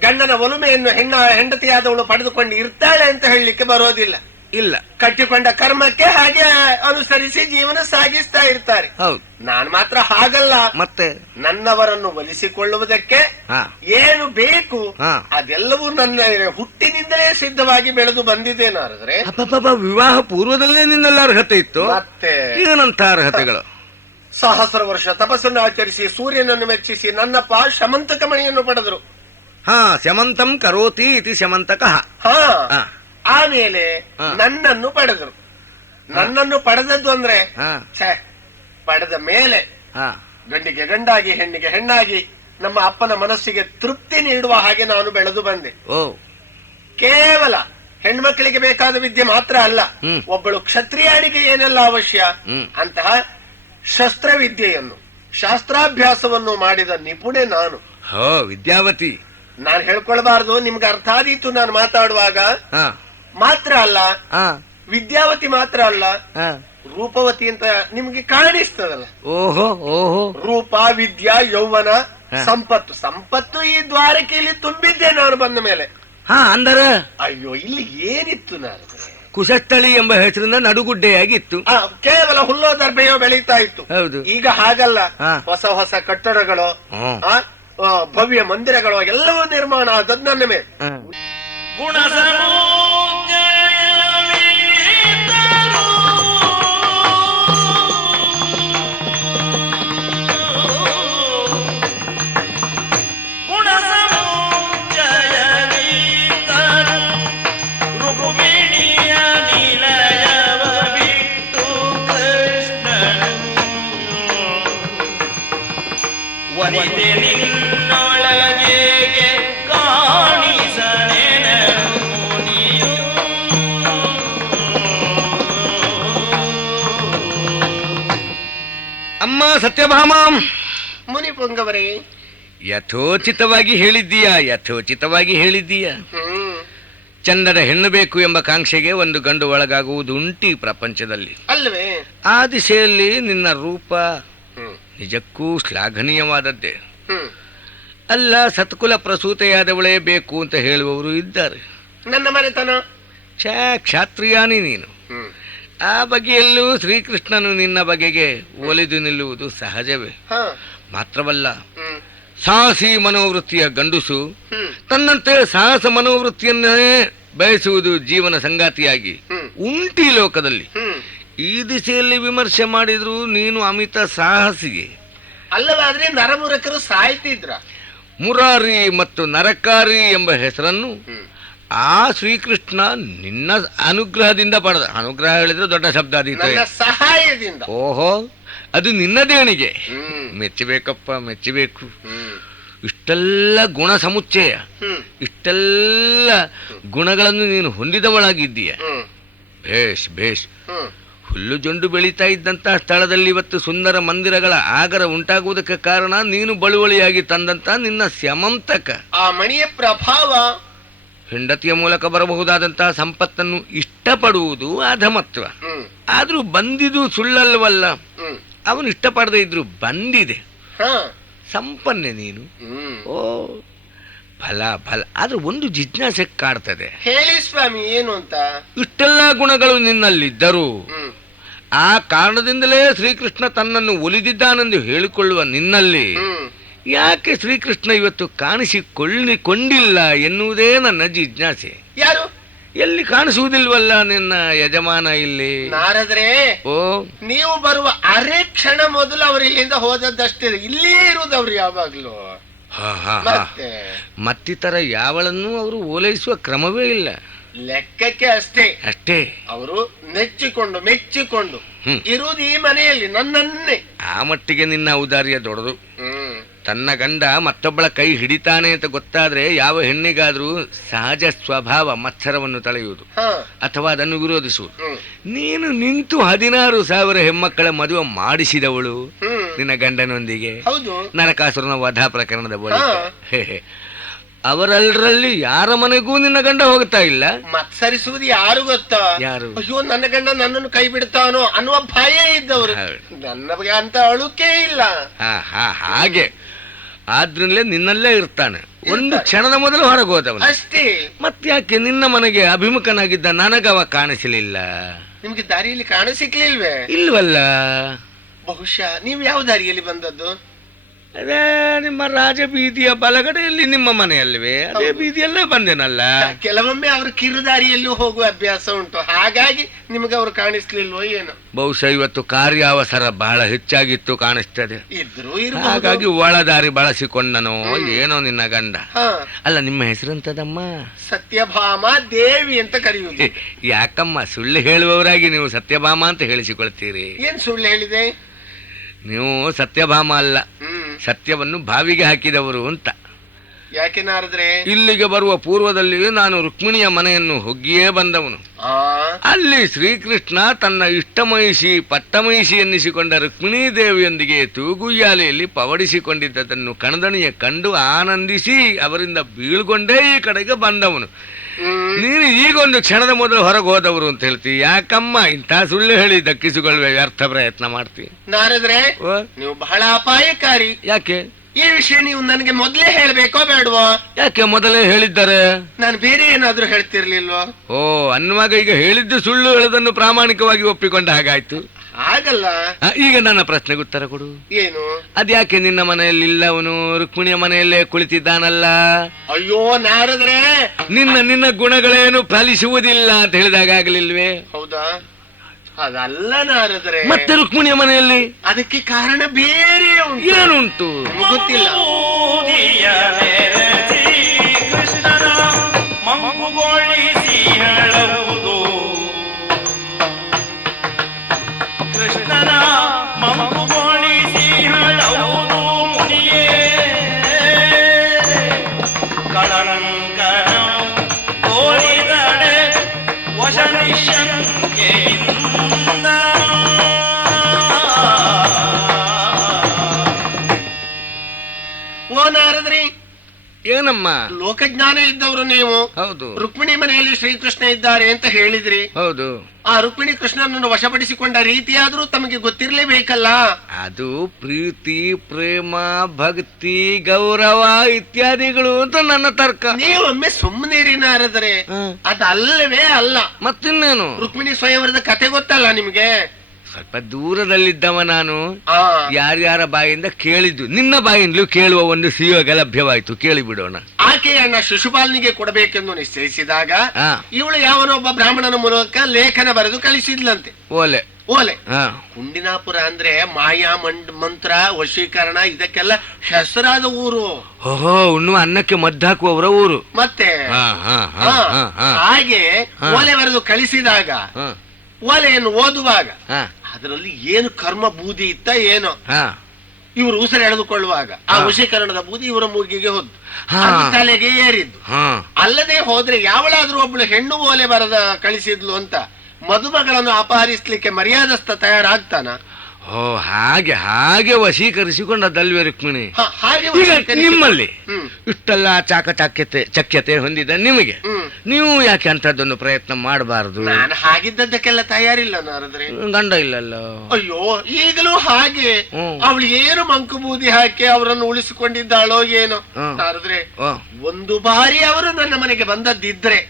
ಗಂಡನ ಒಲುಮೆಯನ್ನು ಹೆಂಡತಿಯಾದವಳು ಪಡೆದುಕೊಂಡು ಇರ್ತಾಳೆ ಅಂತ ಹೇಳಲಿಕ್ಕೆ ಬರೋದಿಲ್ಲ. ಇಲ್ಲ, ಕಟ್ಟಿಕೊಂಡ ಕರ್ಮಕ್ಕೆ ಹಾಗೆ ಅನುಸರಿಸಿ ಜೀವನ ಸಾಗಿಸ್ತಾ ಇರ್ತಾರೆ. ಹೌದು. ನಾನು ಮಾತ್ರ ಹಾಗಲ್ಲ. ಮತ್ತೆ ನನ್ನವರನ್ನು ಒಲಿಸಿಕೊಳ್ಳುವುದಕ್ಕೆ ಏನು ಬೇಕು ಅದೆಲ್ಲವೂ ನನ್ನ ಹುಟ್ಟಿನಿಂದಲೇ ಸಿದ್ಧವಾಗಿ ಬೆಳೆದು ಬಂದಿದ್ದೇನಾದ್ರೆ. ವಿವಾಹ ಪೂರ್ವದಲ್ಲೇ ನಿನ್ನೆಲ್ಲ ಅರ್ಹತೆ ಇತ್ತು. ಮತ್ತೆ ಏನಂತ ಅರ್ಹತೆಗಳು? ಸಹಸ್ರ ವರ್ಷ ತಪಸ್ಸನ್ನು ಆಚರಿಸಿ ಸೂರ್ಯನನ್ನು ಮೆಚ್ಚಿಸಿ ನನ್ನಪ್ಪ ಶಮಂತಕ ಮಣಿಯನ್ನು ಪಡೆದರು. ಶಮಂತಂ ಕರೋತಿ ಇತಿ ಶಮಂತಕ. ಆಮೇಲೆ ನನ್ನನ್ನು ಪಡೆದರು. ನನ್ನನ್ನು ಪಡೆದದ್ದು ಅಂದ್ರೆ ಪಡೆದ ಮೇಲೆ ಗಂಡಿಗೆ ಗಂಡಾಗಿ ಹೆಣ್ಣಿಗೆ ಹೆಣ್ಣಾಗಿ ನಮ್ಮ ಅಪ್ಪನ ಮನಸ್ಸಿಗೆ ತೃಪ್ತಿ ನೀಡುವ ಹಾಗೆ ನಾನು ಬೆಳೆದು ಬಂದೆ. ಕೇವಲ ಹೆಣ್ಮಕ್ಳಿಗೆ ಬೇಕಾದ ವಿದ್ಯೆ ಮಾತ್ರ ಅಲ್ಲ, ಒಬ್ಬಳು ಕ್ಷತ್ರಿಯನಿಗೆ ಏನೆಲ್ಲ ಅವಶ್ಯ ಅಂತಹ ಶಸ್ತ್ರವಿದ್ಯೆಯನ್ನು ಶಾಸ್ತ್ರಾಭ್ಯಾಸವನ್ನು ಮಾಡಿದ ನಿಪುಣೆ ನಾನು. ವಿದ್ಯಾವತಿ ನಾನು ಹೇಳ್ಕೊಳ್ಬಾರ್ದು, ನಿಮ್ಗೆ ಅರ್ಥ ಆದೀತು ನಾನು ಮಾತಾಡುವಾಗ. ಮಾತ್ರ ಅಲ್ಲ, ವಿದ್ಯಾವತಿ ಮಾತ್ರ ಅಲ್ಲ, ರೂಪವತಿ ಅಂತ ನಿಮ್ಗೆ ಕಾಣಿಸ್ತದಲ್ಲ. ಓಹೋ ಓಹೋ, ರೂಪ, ವಿದ್ಯಾ, ಯೌವನ, ಸಂಪತ್ತು ಈ ದ್ವಾರಕೆಯಲ್ಲಿ ತುಂಬಿದ್ದೆ ನಾನು ಬಂದ ಮೇಲೆ. ಅಂದರೆ ಅಯ್ಯೋ, ಇಲ್ಲಿ ಏನಿತ್ತು? ನಾನು ಕುಶಸ್ಥಳಿ ಎಂಬ ಹೆಸರಿನ ನಡುಗುಡ್ಡೆಯಾಗಿತ್ತು. ಕೇವಲ ಹುಲ್ಲೋ ದರ್ಬೆಯೋ ಬೆಳೀತಾ ಇತ್ತು. ಹೌದು. ಈಗ ಹಾಗಲ್ಲ, ಹೊಸ ಹೊಸ ಕಟ್ಟಡಗಳು, ಭವ್ಯ ಮಂದಿರಗಳು ಎಲ್ಲವೂ ನಿರ್ಮಾಣ ಆದದ್ದು ನನ್ನ ಮೇಲೆ. ಗುಣ ಅಮ್ಮ ಸತ್ಯಭಾಮಾಂ, ಮುನಿ ಪೊಂಗವರೇ, ಯಥೋಚಿತವಾಗಿ ಹೇಳಿದ್ದೀಯ. ಚಂದದ ಹೆಣ್ಣು ಬೇಕು ಎಂಬ ಕಾಂಕ್ಷೆಗೆ ಒಂದು ಗಂಡು ಒಳಗಾಗುವುದು ಉಂಟಿ ಪ್ರಪಂಚದಲ್ಲಿ ಅಲ್ವೇ? ಆ ದಿಶೆಯಲ್ಲಿ ನಿನ್ನ ರೂಪ ನಿಜಕ್ಕೂ ಶ್ಲಾಘನೀಯವಾದದ್ದೇ. ಅಲ್ಲ, ಸತ್ಕುಲ ಪ್ರಸೂತೆಯಾದವಳೇ ಬೇಕು ಅಂತ ಹೇಳುವವರು ಇದ್ದಾರೆ. ನನ್ನ ಮನೆತನ ಕ್ಷಾತ್ರಿಯಾನಿ ನೀನು. ಆ ಬಗೆಯಲ್ಲೂ ಶ್ರೀಕೃಷ್ಣನು ನಿನ್ನ ಬಗೆಗೆ ಒಲಿದು ನಿಲ್ಲುವುದು ಸಹಜವೇ. ಮಾತ್ರವಲ್ಲ, ಸಾಹಸಿ ಮನೋವೃತ್ತಿಯ ಗಂಡುಸು ತನ್ನಂತೆ ಸಾಹಸ ಮನೋವೃತ್ತಿಯನ್ನೇ ಬಯಸುವುದು ಜೀವನ ಸಂಗಾತಿಯಾಗಿ ಉಂಟಿ ಲೋಕದಲ್ಲಿ. ಈ ದಿಸೆಯಲ್ಲಿ ವಿಮರ್ಶೆ ಮಾಡಿದ್ರು ನೀನು ಅಮಿತ ಸಾಹಸಿಗೆ. ಅಲ್ಲವಾದ್ರೆ ನರಮೂರಕರು ಸಾಯ್ತಿದ್ರ. ಮುರಾರಿ ಮತ್ತು ನರಕಾರಿ ಎಂಬ ಹೆಸರನ್ನು ಆ ಶ್ರೀಕೃಷ್ಣ ನಿನ್ನ ಅನುಗ್ರಹದಿಂದ ಪಡೆದ. ಅನುಗ್ರಹ ಹೇಳಿದ್ರೆ ದೊಡ್ಡ ಶಬ್ದ ಅದೀತ. ಸಹಾಯದಿಂದ. ಓಹೋ, ಅದು ನಿನ್ನ ದೇಣಿಗೆ. ಮೆಚ್ಚಬೇಕಪ್ಪ, ಮೆಚ್ಚಬೇಕು. ಇಷ್ಟೆಲ್ಲ ಗುಣ ಸಮುಚ್ಚಯ, ಇಷ್ಟೆಲ್ಲ ಗುಣಗಳನ್ನು ನೀನು ಹೊಂದಿದವಳಾಗಿದ್ದೀಯ. ಭೇಷ್ ಭೇಷ್. ಹುಲ್ಲು ಜೊಂಡು ಬೆಳೀತಾ ಇದ್ದಂತಹ ಸ್ಥಳದಲ್ಲಿ ಇವತ್ತು ಸುಂದರ ಮಂದಿರಗಳ ಆಗರ ಉಂಟಾಗುವುದಕ್ಕೆ ಕಾರಣ ನೀನು ಬಳುವಳಿಯಾಗಿ ತಂದಂತ ನಿನ್ನ ಸ್ಯಮಂತಕ. ಆ ಮಣಿಯ ಪ್ರಭಾವ. ಹೆಂಡತಿಯ ಮೂಲಕ ಬರಬಹುದಾದಂತಹ ಸಂಪತ್ತನ್ನು ಇಷ್ಟಪಡುವುದು ಅಧಮತ್ವ. ಆದ್ರೂ ಬಂದಿದ್ದು ಸುಳ್ಳಲ್ವಲ್ಲ. ಅವನು ಇಷ್ಟಪಡದೆ ಇದ್ರು ಬಂದಿದೆ. ಸಂಪನ್ನೆ ನೀನು. ಓ ಫಲ ಫಲ. ಆದ್ರೂ ಒಂದು ಜಿಜ್ಞಾಸೆ ಕಾಡ್ತದೆ. ಹೇಳಿ ಸ್ವಾಮಿ, ಏನು ಅಂತ? ಇಷ್ಟೆಲ್ಲ ಗುಣಗಳು ನಿನ್ನಲ್ಲಿದ್ದರು, ಆ ಕಾರಣದಿಂದಲೇ ಶ್ರೀಕೃಷ್ಣ ತನ್ನನ್ನು ಒಲಿದಿದ್ದಾನೆಂದು ಹೇಳಿಕೊಳ್ಳುವ ನಿನ್ನಲ್ಲಿ ಯಾಕೆ ಶ್ರೀಕೃಷ್ಣ ಇವತ್ತು ಕಾಣಿಸಿಕೊಂಡಿಲ್ಲ ಎನ್ನುವುದೇ ನನ್ನ ಜಿಜ್ಞಾಸೆ. ಯಾರು? ಎಲ್ಲಿ ಕಾಣಿಸುವುದಿಲ್ವಲ್ಲ ನಿನ್ನ ಯಜಮಾನ ಇಲ್ಲಿ? ನಾರದ್ರೆ, ಓ, ನೀವು ಬರುವ ಅರೆ ಕ್ಷಣ ಮೊದಲು ಅವರು ಇಲ್ಲಿಂದ ಹೋದದ್ದಷ್ಟೇ. ಇಲ್ಲೇ ಇರುವುದು ಅವ್ರು ಯಾವಾಗ್ಲೂ. ಮತ್ತಿತರ ಯಾವಳನ್ನೂ ಅವರು ಓಲೈಸುವ ಕ್ರಮವೇ ಇಲ್ಲ. ಲೆಕ್ಕಕ್ಕೆ ಅಷ್ಟೇ ಅಷ್ಟೇ. ಅವರು ನೆಚ್ಚಿಕೊಂಡು ಮೆಚ್ಚಿಕೊಂಡು ಇರುವುದು ಈ ಮನೆಯಲ್ಲಿ ನನ್ನನ್ನೇ. ಆ ಮಟ್ಟಿಗೆ ನಿನ್ನ ಔದಾರ್ಯ ದೊಡ್ಡದು. ತನ್ನ ಗಂಡ ಮತ್ತೊಬ್ಬಳ ಕೈ ಹಿಡಿತಾನೆ ಅಂತ ಗೊತ್ತಾದ್ರೆ ಯಾವ ಹೆಣ್ಣಿಗಾದ್ರೂ ಸಹಜ ಸ್ವಭಾವ ಮತ್ಸರವನ್ನು ತಳೆಯುವುದು ಅಥವಾ ಅದನ್ನು ವಿರೋಧಿಸುವುದು. ನೀನು ನಿಂತು 16,000 ಹೆಣ್ಮಕ್ಕಳ ಮದುವೆ ಮಾಡಿಸಿದವಳು ನಿನ್ನ ಗಂಡನೊಂದಿಗೆ. ನರಕಾಸುರನ ವಧಾ ಪ್ರಕರಣದ ಬಳಿಕ ಅವರೆಲ್ಲರಲ್ಲಿ ಯಾರ ಮನೆಗೂ ನಿನ್ನ ಗಂಡ ಹೋಗ್ತಾ ಇಲ್ಲ. ಮತ್ಸರಿಸುವುದು ಯಾರು ಗೊತ್ತಾ? ಯಾರು? ಅಯ್ಯೋ, ನನ್ನ ಗಂಡ ನನ್ನನ್ನು ಕೈ ಬಿಡ್ತಾನೋ ಅನ್ನುವ ಭಯ ಇದ್ದವರು. ನನ್ನ ಬಗ್ಗೆ ಅಂತ ಅಳುಕೇ ಇಲ್ಲ. ಹಾಗೆ ಆದ್ರಿಂದಲೇ ನಿನ್ನಲ್ಲೇ ಇರ್ತಾನೆ. ಒಂದು ಕ್ಷಣದ ಮೊದಲು ಹೊರಗೆ ಹೋದವನು ಅಷ್ಟೇ. ಮತ್ತ್ಯಾಕೆ ನಿನ್ನ ಮನೆಗೆ ಅಭಿಮುಖನಾಗಿದ್ದ ನನಗವ ಕಾಣಿಸಲಿಲ್ಲ? ನಿಮ್ಗೆ ದಾರಿಯಲ್ಲಿ ಕಾಣಿಸಿಕ್ಲಿಲ್ವೇ? ಇಲ್ವಲ್ಲ. ಬಹುಶಃ ನೀವು ಯಾವ ದಾರಿಯಲ್ಲಿ ಬಂದದ್ದು? ಅದೇ ನಿಮ್ಮ ರಾಜಬೀದಿಯ ಬಲಗಡೆಯಲ್ಲಿ ನಿಮ್ಮ ಮನೆಯಲ್ವೇ, ಅದೇ ಬೀದಿಯಲ್ಲೇ ಬಂದೇನಲ್ಲ. ಕೆಲವೊಮ್ಮೆ ಅವರು ಕಿರುದಾರಿಯಲ್ಲೂ ಹೋಗುವ ಅಭ್ಯಾಸ ಉಂಟು, ಹಾಗಾಗಿ ನಿಮಗೆ ಅವರು ಕಾಣಿಸ್ಲಿಲ್ವೋ ಏನೋ. ಬಹುಶಃ ಇವತ್ತು ಕಾರ್ಯಾವಸರ ಬಹಳ ಹೆಚ್ಚಾಗಿತ್ತು ಕಾಣಿಸ್ತದೆ, ಇದ್ರು ಹಾಗಾಗಿ ಒಳದಾರಿ ಬಳಸಿಕೊಂಡನೋ ಏನೋ ನಿನ್ನ ಗಂಡ. ಅಲ್ಲ, ನಿಮ್ಮ ಹೆಸರಂತದಮ್ಮ? ಸತ್ಯಭಾಮ ದೇವಿ ಅಂತ ಕರೆಯುವುದು. ಯಾಕಮ್ಮ ಸುಳ್ಳು ಹೇಳುವವರಾಗಿ ನೀವು ಸತ್ಯಭಾಮ ಅಂತ ಹೇಳಿಸಿಕೊಳ್ತೀರಿ? ಏನ್ ಸುಳ್ಳು ಹೇಳಿದೆ? ನೀವು ಸತ್ಯಭಾಮ ಅಲ್ಲ, ಸತ್ಯವನ್ನು ಬಾವಿಗೆ ಹಾಕಿದವರು ಅಂತ. ಯಾಕೆ ನಾರದ್ರೆ? ಇಲ್ಲಿಗೆ ಬರುವ ಪೂರ್ವದಲ್ಲಿ ನಾನು ರುಕ್ಮಿಣಿಯ ಮನೆಯನ್ನು ಹೊಗ್ಗಿಯೇ ಬಂದವನು. ಅಲ್ಲಿ ಶ್ರೀಕೃಷ್ಣ ತನ್ನ ಇಷ್ಟಮಹಿಷಿ ಪಟ್ಟಮಹಿಷಿ ಎನ್ನಿಸಿಕೊಂಡ ರುಕ್ಮಿಣೀ ದೇವಿಯೊಂದಿಗೆ ತೂಗುಯ್ಯಾಲೆಯಲ್ಲಿ ಪವಡಿಸಿಕೊಂಡಿದ್ದದನ್ನು ಕಣದಣಿಯ ಕಂಡು ಆನಂದಿಸಿ ಅವರಿಂದ ಬೀಳ್ಕೊಂಡೇ ಈ ಕಡೆಗೆ ಬಂದವನು. ನೀನು ಈಗೊಂದು ಕ್ಷಣದ ಮೊದಲು ಹೊರಗೆ ಹೋದವರು ಅಂತ ಹೇಳ್ತೀವಿ. ಯಾಕಮ್ಮ ಇಂಥ ಸುಳ್ಳು ಹೇಳಿ ದಕ್ಕಿಸಿಕೊಳ್ಳುವ ವ್ಯರ್ಥ ಪ್ರಯತ್ನ ಮಾಡ್ತೀವಿ? ನಾರದ್ರೆ ನೀವು ಬಹಳ ಅಪಾಯಕಾರಿ. ಯಾಕೆ? ಈ ವಿಷಯ ನೀವು ನನಗೆ ಮೊದಲೇ ಹೇಳ್ಬೇಕೋ ಬೇಡವೋ? ಯಾಕೆ ಮೊದಲೇ ಹೇಳಿದ್ದಾರೆ? ನಾನು ಬೇರೆ ಏನಾದ್ರೂ ಹೇಳ್ತಿರ್ಲಿಲ್ವೋ? ಓ, ಅನ್ನುವಾಗ ಈಗ ಹೇಳಿದ್ದು ಸುಳ್ಳು ಹೇಳೋದನ್ನು ಪ್ರಾಮಾಣಿಕವಾಗಿ ಒಪ್ಪಿಕೊಂಡ ಹಾಗಾಯ್ತು. ಆಗಲ್ಲ. ಈಗ ನನ್ನ ಪ್ರಶ್ನೆಗೆ ಉತ್ತರ ಕೊಡು. ಏನು? ಅದ್ಯಾಕೆ ನಿನ್ನ ಮನೆಯಲ್ಲಿ ಇಲ್ಲ, ಅವನು ರುಕ್ಮಿಣಿಯ ಮನೆಯಲ್ಲೇ ಕುಳಿತಿದ್ದಾನಲ್ಲ? ಅಯ್ಯೋ ನಾರದ್ರೆ, ನಿನ್ನ ಗುಣಗಳೇನು ಫಲಿಸುವುದಿಲ್ಲ ಅಂತ ಹೇಳಿದಾಗಲಿಲ್ವೇ? ಹೌದಾ? ಅದಲ್ಲ ನಾರದ್ರೆ, ಮತ್ತೆ ರುಕ್ಮಿಣಿಯ ಮನೆಯಲ್ಲಿ ಅದಕ್ಕೆ ಕಾರಣ ಬೇರೆ ಏನುಂಟು ಗೊತ್ತಿಲ್ಲ. ಕೃಷ್ಣನ ಮಂಗುಗೊಳಿಸಿ ಹೇಳುವುದು, ಕೃಷ್ಣನ ಮಂಗುಗೊಳಿಸಿ ಹೇಳುವುದು ಮುನಿಯೇ ಕಳಂಕನ ಕೋರಿದಡೆ ವಶನಿಶಂಕೆಯಿಂದ. ಓ ನಾರದ್ರಿ, ಏನಮ್ಮ? ಲೋಕಜ್ಞಾನ ಇದ್ದವರು ನೀವು. ಹೌದು. ರುಕ್ಮಿಣಿ ಮನೆಯಲ್ಲಿ ಶ್ರೀಕೃಷ್ಣ ಇದ್ದಾರೆ ಅಂತ ಹೇಳಿದ್ರಿ. ಹೌದು. ಆ ರುಕ್ಮಿಣಿ ಕೃಷ್ಣನನ್ನು ವಶಪಡಿಸಿಕೊಂಡ ರೀತಿಯಾದ್ರೂ ತಮಗೆ ಗೊತ್ತಿರ್ಲೇಬೇಕಲ್ಲ. ಅದು ಪ್ರೀತಿ, ಪ್ರೇಮ, ಭಕ್ತಿ, ಗೌರವ ಇತ್ಯಾದಿಗಳು ಅಂತ ನನ್ನ ತರ್ಕ. ನೀವೊಮ್ಮೆ ಸುಮ್ಮನಿರಿ ನಾರದರೆ, ಅದಲ್ಲವೇ ಅಲ್ಲ. ಮತ್ತಿನ್ನೇನು? ರುಕ್ಮಿಣಿ ಸ್ವಯಂವರದ ಕತೆ ಗೊತ್ತಲ್ಲ ನಿಮ್ಗೆ? ಸ್ವಲ್ಪ ದೂರದಲ್ಲಿದ್ದವ ನಾನು. ಯಾರ್ಯಾರ ಬಾಯಿಂದ ಕೇಳಿದ್ದು, ನಿನ್ನ ಬಾಯಿಂದಲೂ ಕೇಳುವ ಒಂದು ಸಿಯೋಗ ಲಭ್ಯವಾಯ್ತು, ಕೇಳಿಬಿಡೋಣ. ಆಕೆಯನ್ನ ಶಿಶುಪಾಲನಿಗೆ ಕೊಡಬೇಕೆಂದು ನಿಶ್ಚಯಿಸಿದಾಗ ಇವಳು ಯಾವನೊಬ್ಬ ಬ್ರಾಹ್ಮಣನ ಮೂಲಕ ಲೇಖನ ಬರೆದು ಕಳಿಸಿದ್ಲಂತೆ. ಓಲೆ ಓಲೆ. ಕುಂಡಿನಾಪುರ ಅಂದ್ರೆ ಮಾಯಾ ಮಂತ್ರ, ವಶೀಕರಣ ಇದಕ್ಕೆಲ್ಲ ಹೆಸರಾದ ಊರು. ಓಹೋ, ಉಣ್ಣುವ ಅನ್ನಕ್ಕೆ ಮದ್ದಾಕುವವರ ಊರು. ಮತ್ತೆ ಹಾಗೆ ಓಲೆ ಬರೆದು ಕಳಿಸಿದಾಗ ಓಲೆಯನ್ನು ಓದುವಾಗ ಅದರಲ್ಲಿ ಏನು ಕರ್ಮ ಬೂದಿ ಇತ್ತ ಏನೋ, ಇವರು ಉಸಿರು ಎಳೆದುಕೊಳ್ಳುವಾಗ ಆ ವಶೀಕರಣದ ಬೂದಿ ಇವರ ಮೂಗಿಗೆ ಹೋದ್ದು, ತಲೆಗೆ ಏರಿದ್ದು. ಅಲ್ಲದೆ ಹೋದ್ರೆ ಯಾವಳಾದ್ರೂ ಒಬ್ಳು ಹೆಣ್ಣು ಓಲೆ ಬರದ ಕಳಿಸಿದ್ಲು ಅಂತ ಮದುಮಗಳನ್ನು ಅಪಹರಿಸ್ಲಿಕ್ಕೆ ಮರ್ಯಾದಸ್ಥ ತಯಾರಾಗ್ತಾನ? ಓ, ಹಾಗೆ ಹಾಗೆ ವಶೀಕರಿಸಿಕೊಂಡದ್ದಲ್ವೇ ರುಕ್ಮಿಣಿ? ಈಗ ನಿಮ್ಮಲ್ಲಿ ಇಷ್ಟೆಲ್ಲ ಚಕ್ಯತೆ ಹೊಂದಿದ ನಿಮಗೆ ನೀವು ಯಾಕೆ ಅಂತದನ್ನು ಪ್ರಯತ್ನ ಮಾಡಬಾರದು? ನಾನು ಹಾಗಿದ್ದಕ್ಕೆಲ್ಲ ತಯಾರಿಲ್ಲ ನಾರದ್ರೆ. ಗಂಡ ಇಲ್ಲಲ್ಲ? ಅಯ್ಯೋ, ಈಗಲೂ ಹಾಗೆ ಅವಳು ಏನು ಮಂಕು ಬೂದಿ ಹಾಕಿ ಅವರನ್ನು ಉಳಿಸಿಕೊಂಡಿದ್ದಾಳೋ ಏನೋ ನಾರದ್ರೆ. ಒಂದು ಬಾರಿ ಅವರು ನನ್ನ ಮನೆಗೆ ಬಂದದ್ದಿದ್ರೆ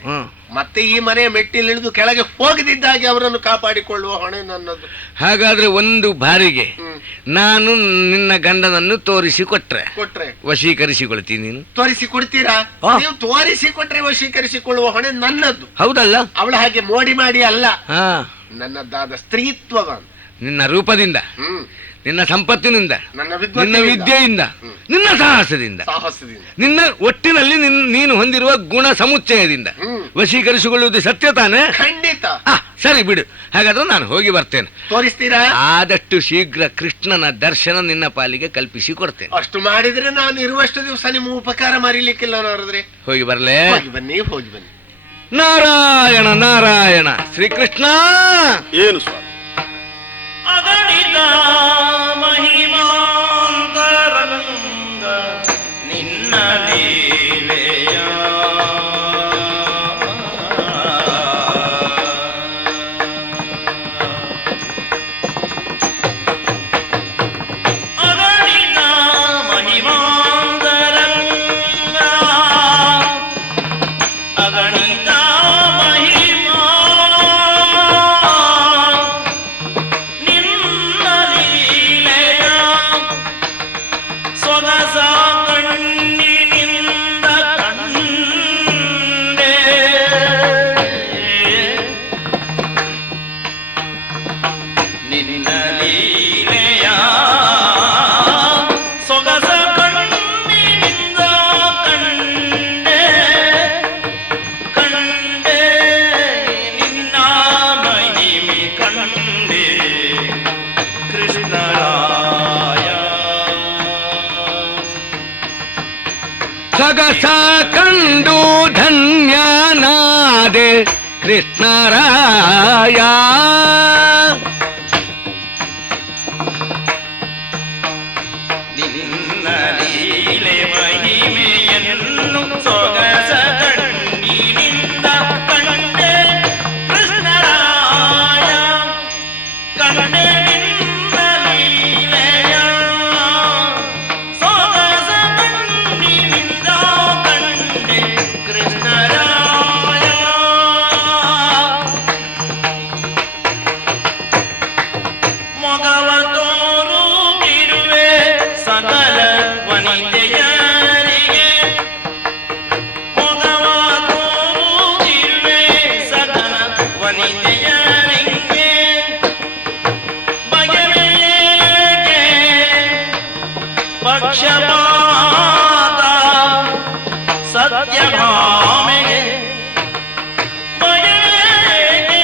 ಮತ್ತೆ ಈ ಮನೆ ಮೆಟ್ಟಿಲಿಳಿದು ಕೆಳಗೆ ಹೋಗದಿದ್ದಾಗಿ ಅವರನ್ನು ಕಾಪಾಡಿಕೊಳ್ಳುವ ಹೊಣೆ ನನ್ನದು. ಹಾಗಾದ್ರೆ ಒಂದು ಬಾರಿಗೆ ನಾನು ನಿನ್ನ ಗಂಡನನ್ನು ತೋರಿಸಿ ಕೊಟ್ರೆ ವಶೀಕರಿಸಿಕೊಳ್ತೀನಿ. ನೀನು ತೋರಿಸಿ ಕೊಡ್ತೀರಾ? ನೀವು ತೋರಿಸಿ ಕೊಟ್ರೆ ವಶೀಕರಿಸಿಕೊಳ್ಳುವ ಹೊಣೆ ನನ್ನದು. ಹೌದಲ್ಲ? ಅವಳ ಹಾಗೆ ಮೋಡಿ ಮಾಡಿ ಅಲ್ಲ, ನನ್ನದಾದ ಸ್ತ್ರೀತ್ವವ. ನಿನ್ನ ರೂಪದಿಂದ, ನಿನ್ನ ಸಂಪತ್ತಿನಿಂದ, ನಿನ್ನ ವಿದ್ಯೆಯಿಂದ, ನಿನ್ನ ಸಾಹಸದಿಂದ, ನಿನ್ನ ಒಟ್ಟಿನಲ್ಲಿ ನೀನು ಹೊಂದಿರುವ ಗುಣ ಸಮುಚ್ಚಯದಿಂದ ವಶೀಕರಿಸಿಕೊಳ್ಳುವುದು ಸತ್ಯ ತಾನೆ? ಖಂಡಿತ. ಸರಿ ಬಿಡು, ಹಾಗಾದ್ರೆ ನಾನು ಹೋಗಿ ಬರ್ತೇನೆ. ತೋರಿಸ್ತೀರಾ? ಆದಷ್ಟು ಶೀಘ್ರ ಕೃಷ್ಣನ ದರ್ಶನ ನಿನ್ನ ಪಾಲಿಗೆ ಕಲ್ಪಿಸಿ ಕೊಡ್ತೇನೆ. ಅಷ್ಟು ಮಾಡಿದ್ರೆ ನಾನು ಇರುವಷ್ಟು ದಿವಸ ನಿಮ್ಮ ಉಪಕಾರ ಮರೀಲಿಕ್ಕಿಲ್ಲ ನೋಡಿದ್ರೆ. ಹೋಗಿ ಬರ್ಲೇ? ಬನ್ನಿ, ಹೋಗಿ ಬನ್ನಿ. ನಾರಾಯಣ ನಾರಾಯಣ. ಶ್ರೀಕೃಷ್ಣ. ಏನು ಸ್ವಾಮಿ? ಅಗಣಿತ ಮಹಿಮಾಂತರಂಗ ನಿನ್ನ ಲೀಲೆಯ ಅಗಣಿತ ಮಹಿಮಾಂತರಂಗ ಅಗಣಿತ ಮಹಿಮಾ ನಿನ್ನ ಲೀಲೆಯ ಸೊಗಸ ಕಣ್ಣಿನಿಂದ ಕಂಡೆ ಕಂಡೆ ನಿನ್ನ ಮಹಿಮೆ ಕಂಡೆ ಕೃಷ್ಣರಾಯ ಸೊಗಸ ಕಂಡು ಧನ್ಯನಾದೆ ಕೃಷ್ಣರಾಯ ನಿನ್ನ ಲೀಲೆ ಮಹಿಮೆಯನ್ನು ಸೊಗಸ ಕಣ್ಣಿನಿಂದ ಕಂಡೆ ಕೃಷ್ಣರಾಯ ಕಂಡೆ ನಿನ್ನ ಲೀಲೆಯ ಸೊಗಸ ಕಣ್ಣಿನಿಂದ ಕಂಡೆ ಕೃಷ್ಣರಾಯ ಮೊಗವ ತೋರುತ್ತಿರುವೆ ಸಕಲ ವನಿತೆಯರಿಗೆ ಮೊಗವ ತೋರುತ್ತಿರುವೆ ಸಕಲ ವನಿತೆಯರಿಗೆ ಬಗೆಬೇಕೆ ಪಕ್ಷಪಾತ ಸತ್ಯಭಾಮೆಗೆ ಬಗೆಬೇಕೆ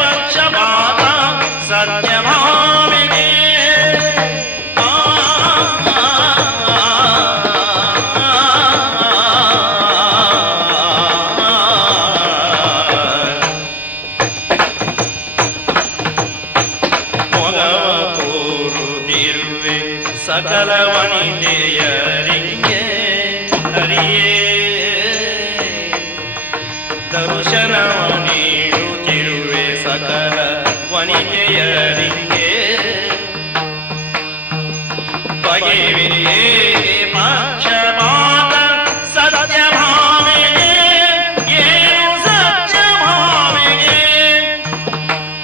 ಪಕ್ಷಪಾತ ಸತ್ಯಭಾಮೆಗೆ ಮೊಗವ ತೋರುತ್ತಿರುವೆ ಸಕಲ ವನಿತೆಯರಿಗೆ ಹರಿಯೇ ದರ್ಶನವ ನೀಡುತ್ತಿರುವೆ ಸಕಲ ವನಿತೆಯರಿಗೆ ಬಗೆವಿರಿಯೇ ಪಕ್ಷಪಾತ ಸತ್ಯಭಾಮೆಗೆ ಏನು ಸತ್ಯಭಾಮೆಗೆ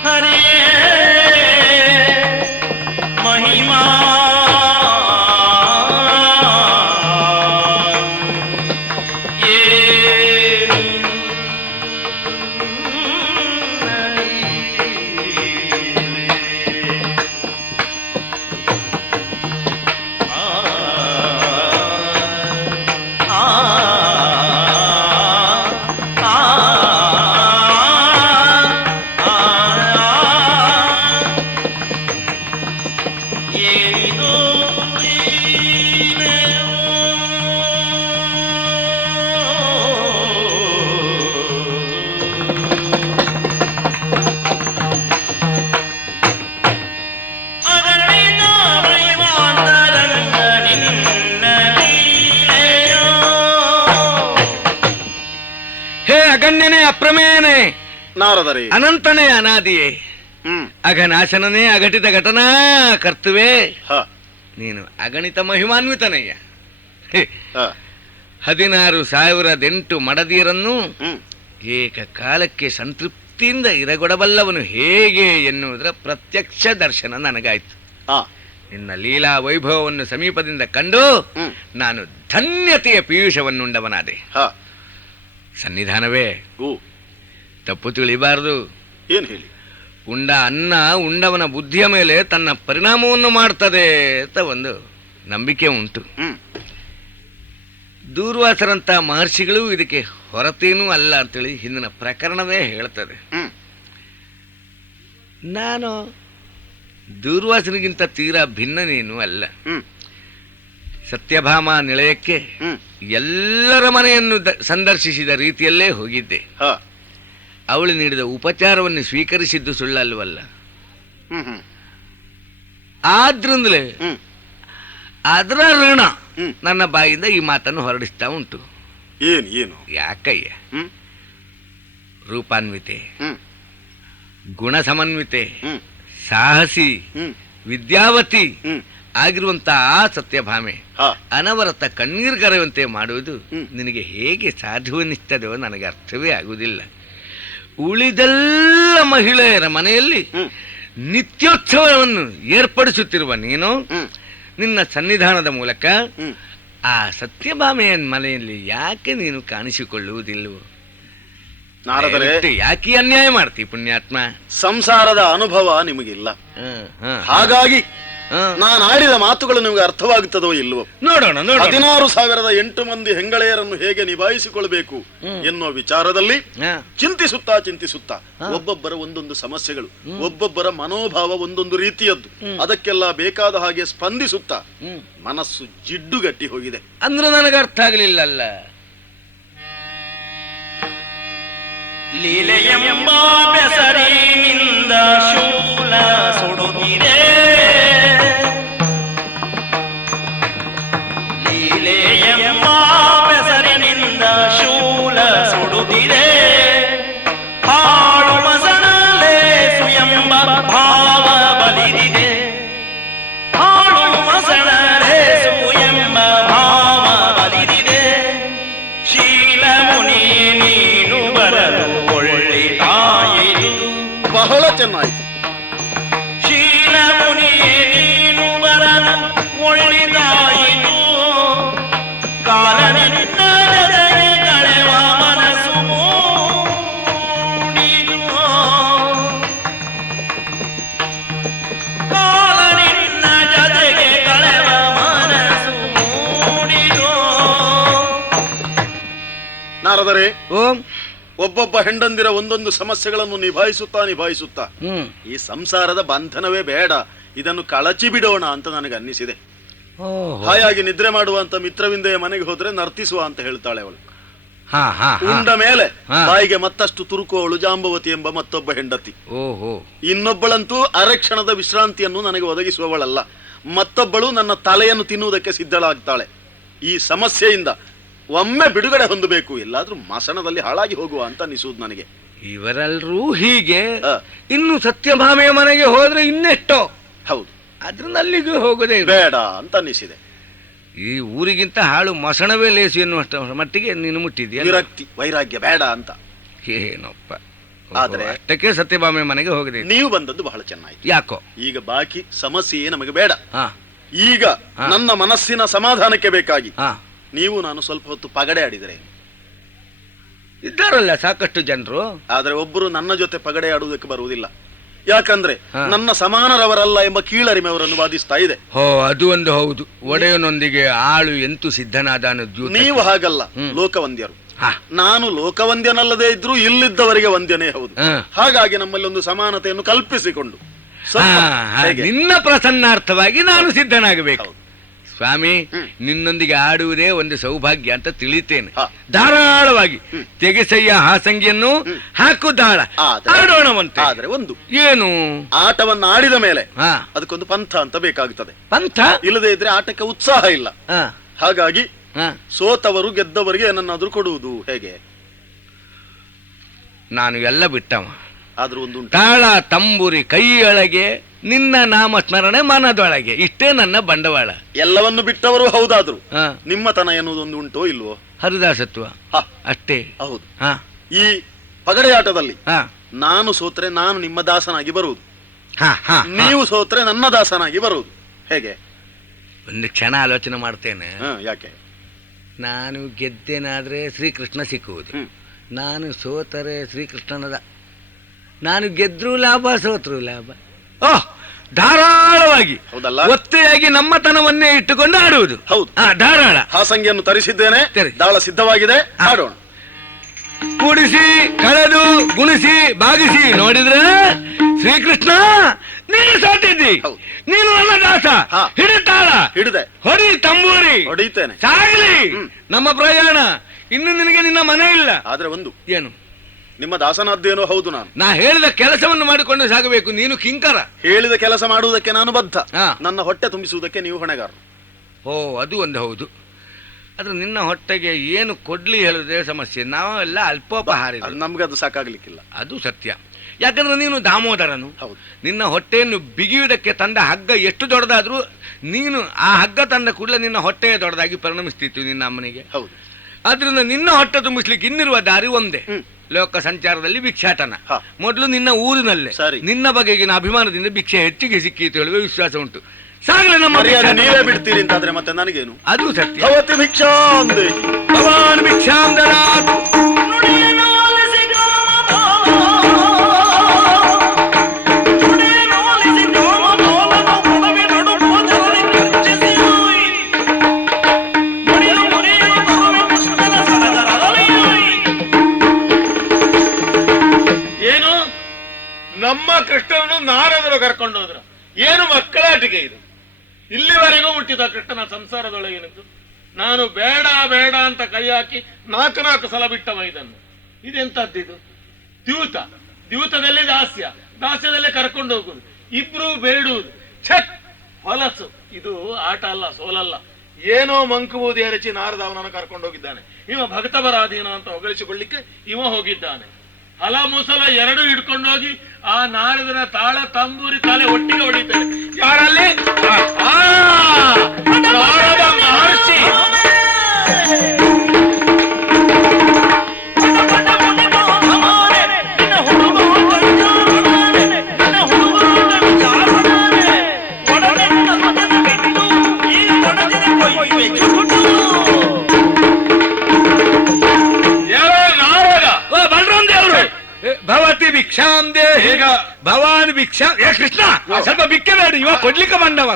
ಹರಿಯೇ ಮಹಿಮಾ ಏನಿದು ಅಗಣಿತ ಮಹಿಮಾಂತರಂಗ ನಿನ್ನ ಲೀಲೆಯೋ ಹೇ ಅಗಣ್ಯನೇ ಅಪ್ರಮೇಯನೇ ನಾರದರೇ, ಅನಂತನೇ ಅನಾದಿಯೇ ಹ್ಮ್ ಅಘನಾಶನನೇ ಅಘಟಿತ ಘಟನಾ ಕರ್ತುವೆ ಹ ನೀನು ಅಗಣಿತ ಮಹಿಮಾನ್ವಿತನಯ್ಯ. ಹೇ, ಹ 16,008 ಮಡದಿಯರನ್ನು ಹ್ಮ್ ಏಕಕಾಲಕ್ಕೆ ಸಂತೃಪ್ತಿಯಿಂದ ಇರಗೊಡಬಲ್ಲವನು ಹೇಗೆ ಎನ್ನುವುದರ ಪ್ರತ್ಯಕ್ಷ ದರ್ಶನ ನನಗಾಯ್ತು. ಹ ನಿನ್ನ ಲೀಲಾ ವೈಭವವನ್ನು ಸಮೀಪದಿಂದ ಕಂಡು ಹ್ಮ್ ನಾನು ಧನ್ಯತೆಯ ಪೀಯೂಷವನ್ನುಂಡವನಾದೆ. ಹ ಸನ್ನಿಧಾನವೇ ಗು ತಪ್ಪು ತಿಳಿಬಾರದು. ಏನ್ ಹೇಳಿ? ಉಂಡ ಅನ್ನ ಉಂಡವನ ಬುದ್ಧಿಯ ಮೇಲೆ ತನ್ನ ಪರಿಣಾಮವನ್ನು ಮಾಡ್ತದೆ ಅಂತ ಒಂದು ನಂಬಿಕೆ ಉಂಟು. ಹ್ಮ್ ದೂರ್ವಾಸರಂತ ಮಹರ್ಷಿಗಳು ಇದಕ್ಕೆ ಹೊರತೇನೂ ಅಲ್ಲ ಅಂತೇಳಿ ಹಿಂದಿನ ಪ್ರಕರಣವೇ ಹೇಳ್ತದೆ. ಹ್ಮ್ ನಾನು ದೂರ್ವಾಸನಿಗಿಂತ ತೀರಾ ಭಿನ್ನನೇನೂ ಅಲ್ಲ. ಹ್ಮ್ ಸತ್ಯಭಾಮ ನಿಲಯಕ್ಕೆ ಹ್ಮ್ ಎಲ್ಲರ ಮನೆಯನ್ನು ಸಂದರ್ಶಿಸಿದ ರೀತಿಯಲ್ಲೇ ಹೋಗಿದ್ದೆ. ಹ ಅವಳು ನೀಡಿದ ಉಪಚಾರವನ್ನು ಸ್ವೀಕರಿಸಿದ್ದು ಸುಳ್ಳಲ್ವಲ್ಲ. ಹ್ಮ್ ಹ್ಮ್ ಆದ್ರಿಂದಲೇ ಹ್ಮ್ ಅದರ ಋಣ ಹ್ಮ್. ನನ್ನ ಬಾಯಿಂದ ಈ ಮಾತನ್ನು ಹೊರಡಿಸ್ತಾ ಉಂಟು. ಏನು? ಯಾಕಯ್ಯ? ಹ್ಮ್ ರೂಪಾನ್ವಿತೆ, ಹ್ಮ್ ಗುಣ ಸಮನ್ವಿತೆ, ಹ್ಮ್ ಸಾಹಸಿ, ಹ್ಮ್ ವಿದ್ಯಾವತಿ ಹ್ಮ್ ಆಗಿರುವಂತ ಆ ಸತ್ಯಭಾಮೆ ಹ ಅನವರತ ಕಣ್ಣೀರು ಕರೆಯುವಂತೆ ಮಾಡುವುದು ಹ್ಮ್. ನಿನಗೆ ಹೇಗೆ ಸಾಧ್ಯವೆನಿಸ್ತದೋ ನನಗೆ ಅರ್ಥವೇ ಆಗುವುದಿಲ್ಲ. ಉಳಿದೆಲ್ಲ ಮಹಿಳೆಯರ ಮನೆಯಲ್ಲಿ ಹ್ಮ್ ನಿತ್ಯೋತ್ಸವವನ್ನು ಏರ್ಪಡಿಸುತ್ತಿರುವ ನೀನು ಹ್ಮ್ ನಿನ್ನ ಸನ್ನಿಧಾನದ ಮೂಲಕ ಹ್ಮ್ ಆ ಸತ್ಯಭಾಮೆಯ ಮನೆಯಲ್ಲಿ ಯಾಕೆ ನೀನು ಕಾಣಿಸಿಕೊಳ್ಳುವುದಿಲ್ಲವೋ? ನಾರದರೆ ದಯವಿಟ್ಟು ಯಾಕೆ ಅನ್ಯಾಯ ಮಾಡ್ತಿ ಪುಣ್ಯಾತ್ಮ? ಸಂಸಾರದ ಅನುಭವ ನಿಮಗಿಲ್ಲ, ಹ್ಮ್, ಹ್ಮ್. ಹಾಗಾಗಿ ಹ್ಮ್. ನಾನು ಆಡಿದ ಮಾತುಗಳು ನಿಮಗೆ ಅರ್ಥವಾಗುತ್ತದೋ ಇಲ್ವೋ? ನೋಡೋಣ 16,008 ಮಂದಿ ಹೆಂಗಳೆಯರನ್ನು ಹೇಗೆ ನಿಭಾಯಿಸಿಕೊಳ್ಬೇಕು ಎನ್ನುವ ವಿಚಾರದಲ್ಲಿ ಚಿಂತಿಸುತ್ತಾ ಒಬ್ಬೊಬ್ಬರ ಒಂದೊಂದು ಸಮಸ್ಯೆಗಳು, ಒಬ್ಬೊಬ್ಬರ ಮನೋಭಾವ ಒಂದೊಂದು ರೀತಿಯದ್ದು, ಅದಕ್ಕೆಲ್ಲ ಬೇಕಾದ ಹಾಗೆ ಸ್ಪಂದಿಸುತ್ತಾ ಮನಸ್ಸು ಜಿಡ್ಡುಗಟ್ಟಿ ಹೋಗಿದೆ. ಅಂದ್ರೆ ನನಗೆ ಅರ್ಥ ಆಗ್ಲಿಲ್ಲಲ್ಲ. ಲೀಲೆಯೆಂಬ ಬೆಸರಿನಿಂದ ಶೂಲ ಸುಡುತ್ತಿದೆ, ಲೀಲೆಯೆಂಬ ಬೆಸರಿನಿಂದ ಶೂಲ ಸುಡುತ್ತಿದೆ, ಹಾಳು ಮಸಣಲೆ ಸುಯಂಬ ಭಾವ ಬಲಿದಿದೆ, ಹಾಳು ಮಸಣಲೆ ಸುಯಂಬ ಭಾವ ಬಲಿದಿದೆ, ಶೀಲ ಮುನಿ ನೀನು ಬರಲು ಒಳ್ಳೆದಾಯಿತು, ಬಹಳ ಚೆನ್ನಾಯಿತು. ಶೀಲ ಮುನಿ ನೀನು ಬರಲು ಒಳ್ಳೆದಾಯಿತು, ಕಾಲ ನಿನ್ನ ಜೊತೆಗೆ ಕಳೆವ ಮನಸ್ಸು ಮೂಡಿತು, ಕಾಲ ನಿನ್ನ ಜೊತೆಗೆ ಕಳೆವ ಮನಸ್ಸು ಮೂಡಿತು. ನಾರದರೆ, ಓಂ. ಒಬ್ಬೊಬ್ಬ ಹೆಂಡಂದಿರ ಒಂದೊಂದು ಸಮಸ್ಯೆಗಳನ್ನು ನಿಭಾಯಿಸುತ್ತಾ ಈ ಸಂಸಾರದ ಬಂಧನವೇ ಬೇಡ, ಇದನ್ನು ಕಳಚಿ ಬಿಡೋಣ ಅಂತ ನನಗೆ ಅನ್ನಿಸಿದೆ. ಹಾಯಾಗಿ ನಿದ್ರೆ ಮಾಡುವಂತ ಮಿತ್ರವಿಂದೆಯ ಮನೆಗೆ ಹೋದ್ರೆ ನರ್ತಿಸುವ ಅಂತ ಹೇಳ್ತಾಳೆ ಅವಳು. ಉಂಡ ಮೇಲೆ ಬಾಯಿಗೆ ಮತ್ತಷ್ಟು ತುರುಕುವವಳು ಜಾಂಬವತಿ ಎಂಬ ಮತ್ತೊಬ್ಬ ಹೆಂಡತಿ. ಇನ್ನೊಬ್ಬಳಂತೂ ಅರೆಕ್ಷಣದ ವಿಶ್ರಾಂತಿಯನ್ನು ನನಗೆ ಒದಗಿಸುವವಳಲ್ಲ, ಮತ್ತೊಬ್ಬಳು ನನ್ನ ತಲೆಯನ್ನು ತಿನ್ನುವುದಕ್ಕೆ ಸಿದ್ಧಳಾಗ್ತಾಳೆ. ಈ ಸಮಸ್ಯೆಯಿಂದ ಒಮ್ಮೆ ಬಿಡುಗಡೆ ಹೊಂದಬೇಕು, ಎಲ್ಲಾದ್ರೂ ಮಸಣದಲ್ಲಿ ಹಾಳಾಗಿ ಹೋಗುವ ಅಂತ ಅನಿಸುವುದು ನನಗೆ. ಇವರೆಲ್ಲರೂ ಹೀಗೆ, ಇನ್ನು ಸತ್ಯಭಾಮೆಯ ಮನೆಗೆ ಹೋದ್ರೆ ಇನ್ನೆಷ್ಟೋ. ಹೌದು, ಅದ್ರಿಂದ ಅಲ್ಲಿಗೂ ಹೋಗೋದೇ ಬೇಡ ಅಂತ ಅನ್ನಿಸಿದೆ. ಈ ಊರಿಗಿಂತ ಹಾಳು ಮಸಣವೇ ಲೇಸು ಎನ್ನುವಷ್ಟ ಮಟ್ಟಿಗೆ ನೀನು ಮುಟ್ಟಿದ್ಯಾ. ವಿರಕ್ತಿ, ವೈರಾಗ್ಯ ಬೇಡ ಅಂತ. ಏನಪ್ಪ, ಆದ್ರೆ ಅಷ್ಟಕ್ಕೆ ಸತ್ಯಭಾಮೆಯ ಮನೆಗೆ ಹೋಗದೆ. ನೀವು ಬಂದದ್ದು ಬಹಳ ಚೆನ್ನಾಯ್ತು. ಯಾಕೋ ಈಗ ಬಾಕಿ ಸಮಸ್ಯೆಯೇ ನಮಗೆ ಬೇಡ. ಈಗ ನನ್ನ ಮನಸ್ಸಿನ ಸಮಾಧಾನಕ್ಕೆ ಬೇಕಾಗಿ ನೀವು ನಾನು ಸ್ವಲ್ಪ ಹೊತ್ತು ಪಗಡೆ ಆಡಿದರೆ. ಇದ್ದಾರಲ್ಲ ಸಾಕಷ್ಟು ಜನರು, ಆದ್ರೆ ಒಬ್ಬರು ನನ್ನ ಜೊತೆ ಪಗಡೆ ಆಡುವುದಕ್ಕೆ ಬರುವುದಿಲ್ಲ. ಯಾಕಂದ್ರೆ ನನ್ನ ಸಮಾನರವರಲ್ಲ ಎಂಬ ಕೀಳರಿಮೆ ಅವರನ್ನು ಬಾಧಿಸ್ತಾ ಇದೆ. ಅದು ಒಂದು ಹೌದು. ಒಡೆಯನೊಂದಿಗೆ ಆಳು ಎಂತು ಸಿದ್ಧನಾದ ಅನ್ನೋದು. ನೀವು ಹಾಗಲ್ಲ, ಲೋಕವಂದ್ಯರು. ನಾನು ಲೋಕವಂದ್ಯನಲ್ಲದೆ ಇದ್ರೂ ಇಲ್ಲಿದ್ದವರಿಗೆ ವಂದ್ಯನೇ ಹೌದು. ಹಾಗಾಗಿ ನಮ್ಮಲ್ಲಿ ಒಂದು ಸಮಾನತೆಯನ್ನು ಕಲ್ಪಿಸಿಕೊಂಡು ನಿನ್ನ ಪ್ರಸನ್ನಾರ್ಥವಾಗಿ ನಾನು ಸಿದ್ಧನಾಗಬೇಕು. ಸ್ವಾಮಿ, ನಿನ್ನೊಂದಿಗೆ ಆಡುವುದೇ ಒಂದು ಸೌಭಾಗ್ಯ ಅಂತ ತಿಳಿತೇನೆ. ಧಾರಾಳವಾಗಿ ತೆಗೆಸಯ್ಯ ಹಾಸಂಗಿಯನ್ನು ಹಾಕು, ದಾಳ ಆಡೋಣವಂತೆ. ಆದ್ರೆ ಒಂದು ಏನು, ಆಟವನ್ನು ಆಡಿದ ಮೇಲೆ ಅದಕ್ಕೊಂದು ಪಂಥ ಅಂತ ಬೇಕಾಗುತ್ತದೆ. ಪಂಥ ಇಲ್ಲದೆ ಇದ್ರೆ ಆಟಕ್ಕೆ ಉತ್ಸಾಹ ಇಲ್ಲ. ಹಾಗಾಗಿ ಸೋತವರು ಗೆದ್ದವರಿಗೆ ಏನನ್ನಾದ್ರೂ ಕೊಡುವುದು ಹೇಗೆ? ನಾನು ಎಲ್ಲ ಬಿಟ್ಟವ. ಆದ್ರೂ ಒಂದು ತಾಳ ತಂಬೂರಿ ಕೈಯೊಳಗೆ, ನಿನ್ನ ನಾಮ ಸ್ಮರಣೆ ಮನದೊಳಗೆ, ಇಷ್ಟೇ ನನ್ನ ಬಂಡವಾಳ. ಎಲ್ಲವನ್ನು ಬಿಟ್ಟವರು ಹೌದಾದ್ರು ನಿಮ್ಮತನ ಎನ್ನುವುದೊಂದು ಉಂಟೋ ಇಲ್ವೋ? ಹರಿದಾಸತ್ವ ಅಷ್ಟೇ. ಹೌದು. ಈ ಪಗಡೆಯಾಟದಲ್ಲಿ ನಾನು ಸೋತ್ರೆ ನಾನು ನಿಮ್ಮ ದಾಸನಾಗಿ ಬರುವುದು, ನೀವು ಸೋತ್ರೆ ನನ್ನ ದಾಸನಾಗಿ ಬರುವುದು ಹೇಗೆ? ಒಂದು ಕ್ಷಣ ಆಲೋಚನೆ ಮಾಡ್ತೇನೆ. ಯಾಕೆ? ನಾನು ಗೆದ್ದೇನಾದ್ರೆ ಶ್ರೀಕೃಷ್ಣ ಸಿಕ್ಕುವುದು, ನಾನು ಸೋತರೆ ಶ್ರೀಕೃಷ್ಣನದ. ನಾನು ಗೆದ್ರೂ ಲಾಭ, ಸೋತ್ರೂ ಲಾಭ. ಧಾರಾಳವಾಗಿ ಒತ್ತೆಯಾಗಿ ನಮ್ಮತನವನ್ನೇ ಇಟ್ಟುಕೊಂಡು ಆಡುವುದು. ಹೌದು, ಧಾರಾಳ. ಹಾಸಂಗಿಯನ್ನು ತರಿಸಿದ್ದೇನೆ, ದಾಳ ಸಿದ್ಧವಾಗಿದೆ, ಆಡೋಣ. ಕೂಡಿಸಿ ಕಳೆದು ಗುಣಿಸಿ ಬಾಗಿಸಿ ನೋಡಿದ್ರೆ ಶ್ರೀಕೃಷ್ಣ ನೀನು ಸೋತಿದ್ದಿ, ನೀನು ನನ್ನ ದಾಸ. ಹಿಡಿತಾಳ, ಹಿಡಿದೆ, ಹೊಡಿ ತಂಬೂರಿ, ಹೊಡಿತೇನೆ, ಸಾಗಲಿ ನಮ್ಮ ಪ್ರಯಾಣ. ಇನ್ನು ನಿನಗೆ ನಿನ್ನ ಮನೆ ಇಲ್ಲ. ಆದ್ರೆ ಒಂದು, ಏನು? ನಿಮ್ಮ ದಾಸನಾದ್ದೇನೋ ಹೌದು, ನಾ ಹೇಳಿದ ಕೆಲಸವನ್ನು ಮಾಡಿಕೊಂಡು ಸಾಗಬೇಕು. ನೀನು ಕಿಂಕರ. ಹೇಳಿದ ಕೆಲಸ ಮಾಡುವುದಕ್ಕೆ ನಾನು ಬದ್ಧ, ನನ್ನ ಹೊಟ್ಟೆ ತುಂಬಿಸುವುದಕ್ಕೆ ನೀವು ಹೊಣೆಗಾರ. ಅದು ಒಂದು ಹೌದು. ಆದ್ರೆ ನಿನ್ನ ಹೊಟ್ಟೆಗೆ ಏನು ಕೊಡ್ಲಿ ಹೇಳುದೇ ಸಮಸ್ಯೆ. ನಾವೆಲ್ಲ ಅಲ್ಪೋಪಹಾರಿ, ನಮ್ಗೆ ಅದು ಸಾಕಾಗ್ಲಿಕ್ಕಿಲ್ಲ. ಅದು ಸತ್ಯ. ಯಾಕಂದ್ರೆ ನೀನು ದಾಮೋದರನು. ನಿನ್ನ ಹೊಟ್ಟೆಯನ್ನು ಬಿಗಿಯುವುದಕ್ಕೆ ತಂದ ಹಗ್ಗ ಎಷ್ಟು ದೊಡ್ಡದಾದ್ರೂ ನೀನು ಆ ಹಗ್ಗ ತಂದ ಕೂಡಲೇ ನಿನ್ನ ಹೊಟ್ಟೆಯ ದೊಡ್ಡದಾಗಿ ಪರಿಣಮಿಸ್ತಿತ್ತು ನಿನ್ನ ಅಮ್ಮನಿಗೆ. ಆದ್ರಿಂದ ನಿನ್ನ ಹೊಟ್ಟೆ ತುಂಬಿಸ್ಲಿಕ್ಕೆ ಇನ್ನಿರುವ ದಾರಿ ಒಂದೇ, ಲೋಕ ಸಂಚಾರದಲ್ಲಿ ಭಿಕ್ಷಾಟನ. ಮೊದಲು ನಿನ್ನ ಊರಿನಲ್ಲೇ ನಿನ್ನ ಬಗೆಗಿನ ಅಭಿಮಾನದಿಂದ ಭಿಕ್ಷೆ ಹೆಚ್ಚಿಗೆ ಸಿಕ್ಕಿತು ಹೇಳುವ ವಿಶ್ವಾಸ ಉಂಟು. ಸಾಗಲೇ ನಮ್ಮ ನೀವೇ ಬಿಡ್ತೀರಿ ಅಂತಾದ್ರೆ ಮತ್ತೆ ನನಗೇನು? ಅದು ಸತ್ಯ. ಭವತಿ ಭಿಕ್ಷಾಂ ದೇಹಿ, ಭವಾನ್ ಭಿಕ್ಷಾಂ ದದಾತು. ನುಡಿಯನ್ನು ಆಲಿಸಿಕೋ ಕರ್ಕೊಂಡು ಹೋದ್ರ. ಏನು ಮಕ್ಕಳಾಟಿಕೆ ಇದು? ಇಲ್ಲಿವರೆಗೂ ಮುಟ್ಟಿದ ಕೃಷ್ಣನ ಸಂಸಾರದೊಳಗೇನಿದ್ದು. ನಾನು ಬೇಡ ಬೇಡ ಅಂತ ಕೈ ಹಾಕಿ 4 ಸಲ ಬಿಟ್ಟವ ಇದನ್ನು. ಇದೆಂತದ್ದಿದು? ದ್ಯೂತದಲ್ಲಿ ದಾಸ್ಯದಲ್ಲೇ ಕರ್ಕೊಂಡು ಹೋಗುದು, ಇಬ್ರು ಬೇಡುವುದು. ಛಟ್ ಹೊಲಸು. ಇದು ಆಟ ಅಲ್ಲ, ಸೋಲಲ್ಲ. ಏನೋ ಮಂಕುಬೂದಿ ಎರಚಿ ನಾರದ ಅವನನ್ನು ಕರ್ಕೊಂಡು ಹೋಗಿದ್ದಾನೆ. ಇವ ಭಕ್ತಪರಾಧೀನ ಅಂತ ಹೊಗಳಿಸಿಕೊಳ್ಳಿಕ್ಕೆ ಇವ ಹೋಗಿದ್ದಾನೆ. ಹಲ ಮುಸಲ 2 ಹಿಡ್ಕೊಂಡೋಗಿ ಆ ನಾರದನ ತಾಳ ತಂಬೂರಿ ತಾಳೆ ಒಟ್ಟಿಗೆ ಹೊಡಿತಾರೆ. ಯಾರಲ್ಲಿ? ನಾರದ ಮಹರ್ಷಿ. ಭವತಿ ಭಿಕ್ಷಾಂ ದೇಹಿ ಭವಾನ್ ಭಿಕ್ಷಾ. ಕೃಷ್ಣ ಸ್ವಲ್ಪ ಬಿಕ್ಕೆ ಬೇಡ, ಇವ ಕೊಡ್ಲಿಕ್ಕೆ ಬಂದವ.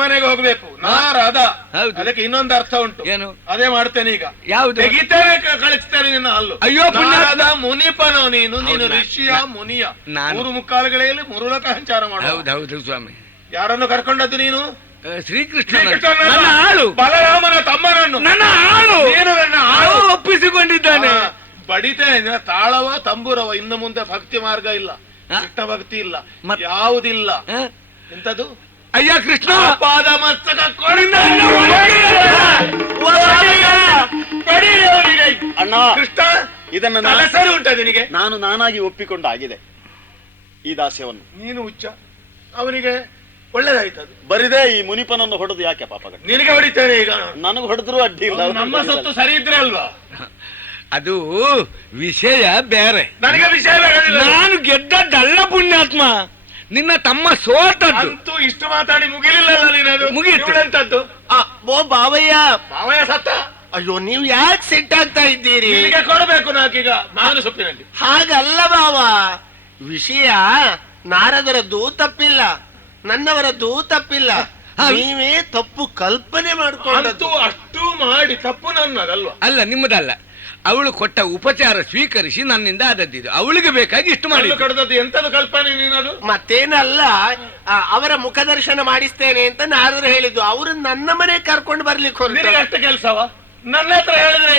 ಮನೆಗೆ ಹೋಗ್ಬೇಕು ನಾರದ. ಹೌದು. ಅದಕ್ಕೆ ಇನ್ನೊಂದು ಅರ್ಥ ಉಂಟು. ಏನು? ಅದೇ ಮಾಡ್ತೇನೆ ಈಗ. ಯಾವುದು? ತೆಗಿತೇನೆ, ಕಳಿಸ್ತೇನೆ ನಿನ್ನ ಹಲ್ಲು. ಅಯ್ಯೋ ನಾರದ ಮುನಿಪನೋ ನೀನು ಋಷಿಯ ಮುನಿಯ. 3 ಮುಕ್ಕಾಲುಗಳಲ್ಲಿ 3 ಲೋಕ ಸಂಚಾರ ಮಾಡ. ಹೌದು ಸ್ವಾಮಿ. ಯಾರನ್ನು ಕರ್ಕೊಂಡದ್ದು ನೀನು? ಶ್ರೀಕೃಷ್ಣ ಆಳು. ಬಲರಾಮನ ತಮ್ಮನನ್ನು. ನನ್ನ ಆಳು. ನೀನು ನನ್ನ ಆಳು ಒಪ್ಪಿಸಿಕೊಂಡಿದ್ದಾನೆ. ಬಡಿತೇನೆ. ತಾಳವ ತಂಬೂರವ. ಇನ್ನು ಮುಂದೆ ಭಕ್ತಿ ಮಾರ್ಗ ಇಲ್ಲ, ಕೃಷ್ಣ ಭಕ್ತಿ ಇಲ್ಲ, ಯಾವುದಿಲ್ಲ. ಎಂತದು? ಅಯ್ಯ ಕೃಷ್ಣ ಪಾದ ಮಸ್ತಕ ಅಣ್ಣ, ಕೃಷ್ಣ ಇದನ್ನ ಸರಿ ಉಂಟ ನಿನಗೆ? ನಾನಾಗಿ ಒಪ್ಪಿಕೊಂಡಾಗಿದೆ ಈ ದಾಸ್ಯವನ್ನು. ನೀನು ಹುಚ್ಚ, ಅವನಿಗೆ ಒಳ್ಳೇದಾಯ್ತದು. ಬರಿದೇ ಈ ಮುನಿಪನನ್ನು ಹೊಡೆದು ಯಾಕೆ ಪಾಪ? ನಿನಗೆ ಹೊಡಿತೇನೆ ಈಗ. ನನಗೆ ಹೊಡೆದ್ರು ಅಡ್ಡಿ ಇಲ್ಲ. ನಮ್ಮ ಸತ್ತು ಸರಿ ಇದ್ರೆ ಅಲ್ವಾ? ಅದು ವಿಷಯ ಬೇರೆ. ನನಗೆ ವಿಷಯ ನಾನು ಗೆದ್ದದ್ದಲ್ಲ ಪುಣ್ಯಾತ್ಮ, ನಿನ್ನ ತಮ್ಮ ಸೋತದ್ದು. ಅಂತೂ ಇಷ್ಟು ಮಾತಾಡಿ ಮುಗಿಲಿಲ್ಲಲ್ಲ ನೀನದು? ಮುಗಿಯಿತು. ಎಂತದ್ದು? ಓ ಬಾವಯ್ಯ, ಮಾವಯ್ಯ ಸತ್ತ. ಅಯ್ಯೋ ನೀವು ಯಾಕೆ ಸಿಟ್ ಆಗ್ತಾ ಇದ್ದೀರಿ? ನಿನಗೆ ಕೊಡಬೇಕು ನಾಕೀಗ ಮಾವಿನ ಸೊಪ್ಪಿನಲ್ಲಿ. ಹಾಗಲ್ಲ ಬಾವ, ವಿಷಯ ನಾರದರದ್ದು ತಪ್ಪಿಲ್ಲ, ನನ್ನವರದ್ದು ತಪ್ಪಿಲ್ಲ. ನೀವೇ ತಪ್ಪು ಕಲ್ಪನೆ ಮಾಡ್ಕೊಂಡು ಅಷ್ಟು ಮಾಡಿ ತಪ್ಪು ನನ್ನದಲ್ವಾ? ಅಲ್ಲ, ನಿಮ್ಮದಲ್ಲ. ಅವಳು ಕೊಟ್ಟ ಉಪಚಾರ ಸ್ವೀಕರಿಸಿ ನನ್ನಿಂದ ಆದದ್ದಿದ್ದು. ಅವಳಿಗೆ ಬೇಕಾಗಿ ಇಷ್ಟು ಮಾಡಿ ಕಡ್ದದ್ದು. ಎಂತದು ಕಲ್ಪನೆ ನೀನದು? ಮತ್ತೇನಲ್ಲ, ಅವರ ಮುಖದರ್ಶನ ಮಾಡಿಸ್ತೇನೆ ಅಂತ ನಾರದರು ಹೇಳಿದ್ದು. ಅವರು ನನ್ನ ಮನೆ ಕರ್ಕೊಂಡು ಬರ್ಲಿಕ್ಕೆ ನಿನಗೆ ಅಷ್ಟು ಕೆಲ್ಸವ? ನನ್ನ ಹತ್ರ ಹೇಳಿದ್ರೆ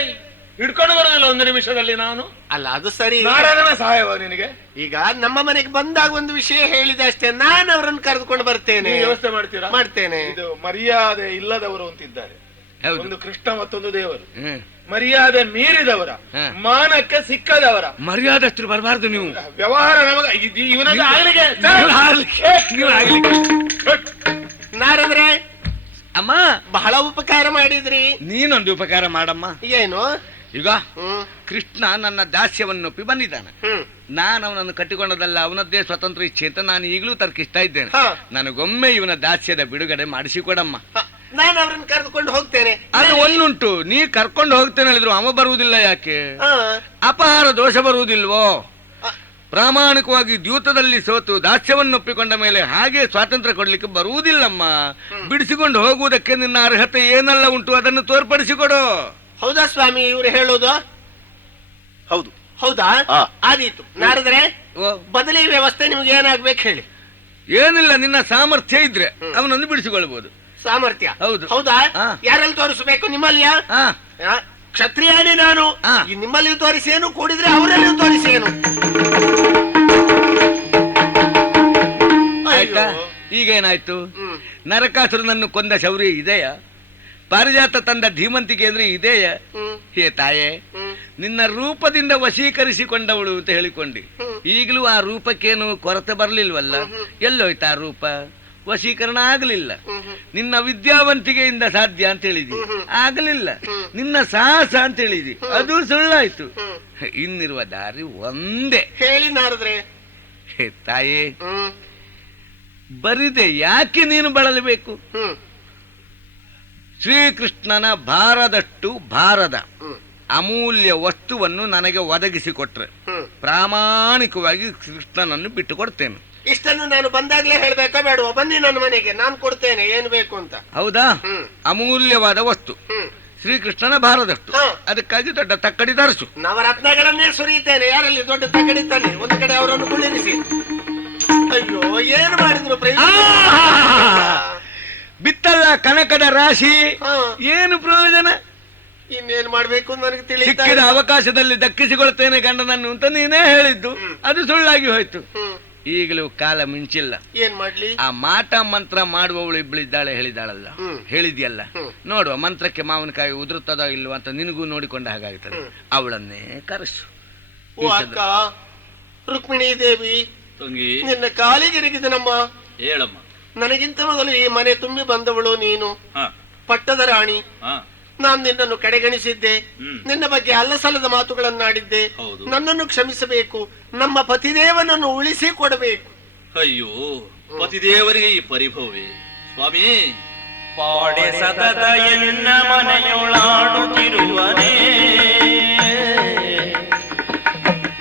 ಹಿಡ್ಕೊಂಡು ಬರೋದಿಲ್ಲ 1 ನಿಮಿಷದಲ್ಲಿ ನಾನು. ಅಲ್ಲ, ಅದು ಸರಿ. ನಾರಾಯಣನ ಸಹಾಯವ ನಿನಗೆ? ಈಗ ನಮ್ಮ ಮನೆಗೆ ಬಂದಾಗ ಒಂದು ವಿಷಯ ಹೇಳಿದೆ ಅಷ್ಟೇ, ನಾನು ಅವರನ್ನು ಕರೆದುಕೊಂಡು ಬರ್ತೇನೆ. ವ್ಯವಸ್ಥೆ ಮಾಡ್ತೀರಾ? ಮಾಡ್ತೇನೆ. ಇದು ಮರ್ಯಾದೆ ಇಲ್ಲದವರು ಅಂತಿದ್ದಾರೆ. ಒಂದು ಕೃಷ್ಣ ಮತ್ತೊಂದು ದೇವರು. ಮರ್ಯಾದೆ ಮೀರಿದವರ, ಮಾನಕ್ಕೆ ಸಿಕ್ಕದವರ. ಮರ್ಯಾದಷ್ಟು ಬರಬಾರ್ದು ನೀವು. ವ್ಯವಹಾರ ನಮಗ ಇವನದ ಆಗ್ಲಿಕ್ಕೆ ನಾರದ್ರೆ ಅಮ್ಮ ಬಹಳ ಉಪಕಾರ ಮಾಡಿದ್ರಿ. ನೀನೊಂದು ಉಪಕಾರ ಮಾಡಮ್ಮ. ಏನು? ಈಗ ಕೃಷ್ಣ ನನ್ನ ದಾಸ್ಯವನ್ನೊಪ್ಪಿ ಬಂದಿದ್ದಾನೆ. ನಾನು ಅವನನ್ನು ಕಟ್ಟಿಕೊಂಡದಲ್ಲ, ಅವನದ್ದೇ ಸ್ವತಂತ್ರ ಇಚ್ಛೆ ಅಂತ ನಾನು ಈಗಲೂ ತರ್ಕಿಸ್ತಾ ಇದ್ದೇನೆ. ನನಗೊಮ್ಮೆ ಇವನ ದಾಸ್ಯದ ಬಿಡುಗಡೆ ಮಾಡಿಸಿಕೊಡಮ್ಮ. ನಾನು ಅವ್ರನ್ನ ಕರೆದುಕೊಂಡು ಹೋಗ್ತೇನೆ. ಅದು ಒಂದುಂಟು, ನೀ ಕರ್ಕೊಂಡು ಹೋಗ್ತೇನೆ ಹೇಳಿದ್ರು ಅವ ಬರುವುದಿಲ್ಲ. ಯಾಕೆ? ಅಪಹಾರ ದೋಷ ಬರುವುದಿಲ್ವೋ? ಪ್ರಾಮಾಣಿಕವಾಗಿ ದ್ಯೂತದಲ್ಲಿ ಸೋತು ದಾಸ್ಯವನ್ನೊಪ್ಪಿಕೊಂಡ ಮೇಲೆ ಹಾಗೆ ಸ್ವಾತಂತ್ರ್ಯ ಕೊಡ್ಲಿಕ್ಕೆ ಬರುವುದಿಲ್ಲಮ್ಮ. ಬಿಡಿಸಿಕೊಂಡು ಹೋಗುವುದಕ್ಕೆ ನಿನ್ನ ಅರ್ಹತೆ ಏನೆಲ್ಲ ಉಂಟು ಅದನ್ನು ತೋರ್ಪಡಿಸಿಕೊಡು. ಹೌದಾ ಸ್ವಾಮಿ ಇವ್ರು ಹೇಳೋದು? ಹೌದು. ಹೌದಾ? ಆದೀತು. ನಾರದ್ರೆ ಬದಲಿ ವ್ಯವಸ್ಥೆ ನಿಮ್ಗೆ ಏನಾಗ್ಬೇಕು ಹೇಳಿ. ಏನಿಲ್ಲ, ನಿನ್ನ ಸಾಮರ್ಥ್ಯ ಇದ್ರೆ ಅವನನ್ನು ಬಿಡಿಸಿಕೊಳ್ಬಹುದು. ಸಾಮರ್ಥ್ಯ? ಹೌದು. ಹೌದಾ? ಯಾರಲ್ಲಿ ತೋರಿಸಬೇಕು? ನಿಮ್ಮಲ್ಲಿಯಾ? ಕ್ಷತ್ರಿಯಾನೇ ನಾನು. ನಿಮ್ಮಲ್ಲಿ ತೋರಿಸೇನು, ಕೂಡಿದ್ರೆ ಅವರಲ್ಲಿ ತೋರಿಸೇನು? ಆಯ್ತಾ? ಈಗೇನಾಯ್ತು? ನರಕಾಸುರನನ್ನು ಕೊಂದ ಶೌರ್ಯ ಇದೆಯಾ? ಪಾರಿಜಾತ ತಂದ ಧೀಮಂತಿಕೆ ಅಂದ್ರೆ ಇದೆಯಾ? ಹೇ ತಾಯೇ, ನಿನ್ನ ರೂಪದಿಂದ ವಶೀಕರಿಸಿಕೊಂಡವಳು ಅಂತ ಹೇಳಿಕೊಂಡಿ. ಈಗಲೂ ಆ ರೂಪಕ್ಕೇನು ಕೊರತೆ ಬರ್ಲಿಲ್ವಲ್ಲ? ಎಲ್ಲೋಯ್ತಾ ಆ ರೂಪ? ವಶೀಕರಣ ಆಗಲಿಲ್ಲ. ನಿನ್ನ ವಿದ್ಯಾವಂತಿಕೆಯಿಂದ ಸಾಧ್ಯ ಅಂತ ಹೇಳಿದಿ, ಆಗಲಿಲ್ಲ. ನಿನ್ನ ಸಾಹಸ ಅಂತ ಹೇಳಿದಿ, ಅದು ಸುಳ್ಳಾಯ್ತು. ಇನ್ನಿರುವ ದಾರಿ ಒಂದೇ. ಹೇಳಿ ನಾರದ್ರೆ. ಹೇ ತಾಯೇ, ಬರಿದೆ ಯಾಕೆ ನೀನು ಬಳಲಬೇಕು? ಶ್ರೀಕೃಷ್ಣನ ಭಾರದಷ್ಟು ಭಾರದ ಅಮೂಲ್ಯ ವಸ್ತುವನ್ನು ನನಗೆ ಒದಗಿಸಿಕೊಟ್ರೆ ಪ್ರಾಮಾಣಿಕವಾಗಿ ಕೃಷ್ಣನನ್ನು ಬಿಟ್ಟು ಕೊಡ್ತೇನೆ. ಇಷ್ಟನ್ನು ನಾನು ಬಂದಾಗ್ಲೇ ಹೇಳ್ಬೇಕಾ ಬೇಡವಾ? ಬನ್ನಿ ನನ್ನ ಮನೆಗೆ, ನಾನು ಕೊಡ್ತೇನೆ ಏನು ಬೇಕು ಅಂತ. ಹೌದಾ? ಅಮೂಲ್ಯವಾದ ವಸ್ತು ಶ್ರೀಕೃಷ್ಣನ ಭಾರದಷ್ಟು. ಅದಕ್ಕಾಗಿ ದೊಡ್ಡ ತಕ್ಕಡಿ ತರಿಸು. ನವರತ್ನಗಳನ್ನೇ ಸುರಿಯುತ್ತೇನೆ. ಯಾರಲ್ಲಿ ದೊಡ್ಡ ತಕ್ಕಡಿ ತನ್ನಿ, ಒಂದು ಕಡೆ ಅವರನ್ನು ಕುಳ್ಳಿರಿಸಿ. ಅಯ್ಯೋ ಏನು ಮಾಡಿದ್ರು ಬಿತ್ತಲ್ಲ ಕನಕದ ರಾಶಿ, ಹಾ. ಏನು ಪ್ರಯೋಜನ? ಇನ್ನೇನ್ ಮಾಡ್ಬೇಕು ಅಂತ ನನಗೆ ಸಿಕ್ಕಿದ ತಿಳಿದ. ಅವಕಾಶದಲ್ಲಿ ದಕ್ಕಿಸಿಕೊಳ್ತೇನೆ ಗಂಡನನ್ನು ಅಂತ ನೀನೇ ಹೇಳಿದ್ದು, ಅದು ಸುಳ್ಳಾಗಿ ಹೋಯ್ತು. ಈಗಲೂ ಕಾಲ ಮಿಂಚಿಲ್ಲ. ಏನ್ ಮಾಡ್ಲಿ? ಆ ಮಾಟ ಮಂತ್ರ ಮಾಡುವವಳು ಇಬ್ಬಳಿದ್ದಾಳೆ ಹೇಳಿದಾಳಲ್ಲ, ಹೇಳಿದ್ಯಲ್ಲ, ನೋಡುವ ಮಂತ್ರಕ್ಕೆ ಮಾವಿನಕಾಯಿ ಉದುರುತ್ತದೋ ಇಲ್ವ ಅಂತ ನಿನಗೂ ನೋಡಿಕೊಂಡ ಹಾಗಾಗ್ತದೆ. ಅವಳನ್ನೇ ಕರೆಸು. ಓ ಅಕ್ಕ ರುಕ್ಮಿಣಿ ದೇವಿ, ತಂಗಿ ನಿನ್ನ ಕಾಲಿಗೆರಗಿದನಮ್ಮ. ಹೇಳಮ್ಮ. ನನಗಿಂತ ಮೊದಲು ಈ ಮನೆ ತುಂಬಿ ಬಂದವಳು ನೀನು, ಪಟ್ಟದ ರಾಣಿ. ನಾನು ನಿನ್ನನ್ನು ಕಡೆಗಣಿಸಿದ್ದೆ, ನಿನ್ನ ಬಗ್ಗೆ ಅಲ್ಲಸಲ್ಲದ ಮಾತುಗಳನ್ನಾಡಿದ್ದೆ. ನನ್ನನ್ನು ಕ್ಷಮಿಸಬೇಕು, ನಮ್ಮ ಪತಿದೇವನನ್ನು ಉಳಿಸಿ ಕೊಡಬೇಕು. ಅಯ್ಯೋ, ಪತಿದೇವರಿಗೆ ಈ ಪರಿಭವವೇ ಸ್ವಾಮಿ? ಪಾಡೆ ಸತತ ಎನ್ನ ಮನೆಯೊಳಾಡುತ್ತಿರುವನೇ,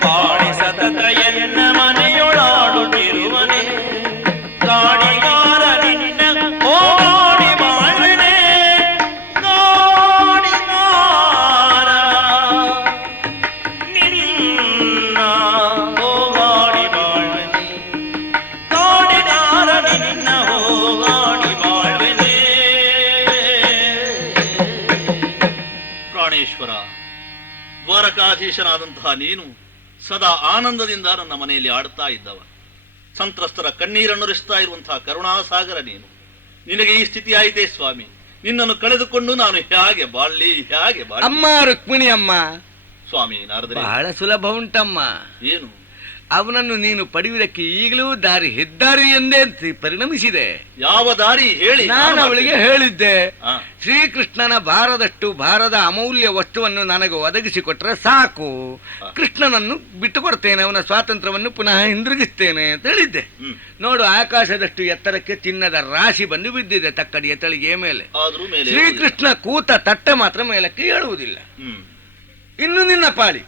ಪಾಡೆ ಸತತ ಎನ್ನ ಮನೆಯೊಳಾಡುತ್ತಿರುವನೇ, ಗಾಡಿಗಾರ ನಿನ್ನ ಓಡಿ ಬಾಳ್ವೆನೆ, ಗಾಡಿಗಾರ ನಿನ್ನ ಓಗಾಡಿ ಬಾಳ್ವೆನೆ, ಗಾಡಿಗಾರ ನಿನ್ನ ಓಗಾಡಿ ಬಾಳ್ವೆನೆ. ಪ್ರಾಣೇಶ್ವರ, ದ್ವಾರಕಾಧೀಶನಾದಂತಹ ನೀನು ಸದಾ ಆನಂದದಿಂದ ನನ್ನ ಮನೆಯಲ್ಲಿ ಆಡುತ್ತಾ ಇದ್ದವ. ಸಂತ್ರಸ್ತರ ಕಣ್ಣೀರನ್ನುರಿಸ್ತಾ ಇರುವಂತಹ ಕರುಣಾಸಾಗರ ನೀನು. ನಿನಗೆ ಈ ಸ್ಥಿತಿ ಆಯಿತೇ ಸ್ವಾಮಿ? ನಿನ್ನನ್ನು ಕಳೆದುಕೊಂಡು ನಾನು ಹೇಗೆ ಬಾಳ್ಲಿ, ಹೇಗೆ ಬಾಳ್ಲಿ? ಅಮ್ಮ ರುಕ್ಮಿಣಿ ಅಮ್ಮ, ಸ್ವಾಮಿ ನಾರದರೆ, ಬಹಳ ಸುಲಭ ಉಂಟಮ್ಮ. ಏನು? ಅವನನ್ನು ನೀನು ಪಡೆಯುವುದಕ್ಕೆ ಈಗಲೂ ದಾರಿ ಹೆದ್ದಾರಿ ಎಂದೇ ಪರಿಣಮಿಸಿದೆ. ಯಾವ ದಾರಿ ಹೇಳಿ? ನಾನು ಅವಳಿಗೆ ಹೇಳಿದ್ದೆ, ಆ. ಶ್ರೀಕೃಷ್ಣನ ಭಾರದಷ್ಟು ಭಾರದ ಅಮೂಲ್ಯ ವಸ್ತುವನ್ನು ನನಗೆ ಒದಗಿಸಿಕೊಟ್ರೆ ಸಾಕು, ಕೃಷ್ಣನನ್ನು ಬಿಟ್ಟು ಕೊಡ್ತೇನೆ, ಅವನ ಸ್ವಾತಂತ್ರ್ಯವನ್ನು ಪುನಃ ಹಿಂದಿರುಗಿಸ್ತೇನೆ ಅಂತ ಹೇಳಿದ್ದೆ. ನೋಡು, ಆಕಾಶದಷ್ಟು ಎತ್ತರಕ್ಕೆ ಚಿನ್ನದ ರಾಶಿ ಬಂದು ಬಿದ್ದಿದೆ ತಕ್ಕಡಿಯ ತಳಿಗೆ ಮೇಲೆ. ಆದ್ರೂ ಮೇಲೆ ಶ್ರೀಕೃಷ್ಣ ಕೂತ ತಟ್ಟೆ ಮಾತ್ರ ಮೇಲಕ್ಕೆ ಏಳುವುದಿಲ್ಲ. ಇನ್ನು ನಿನ್ನ ಪಾಳಿ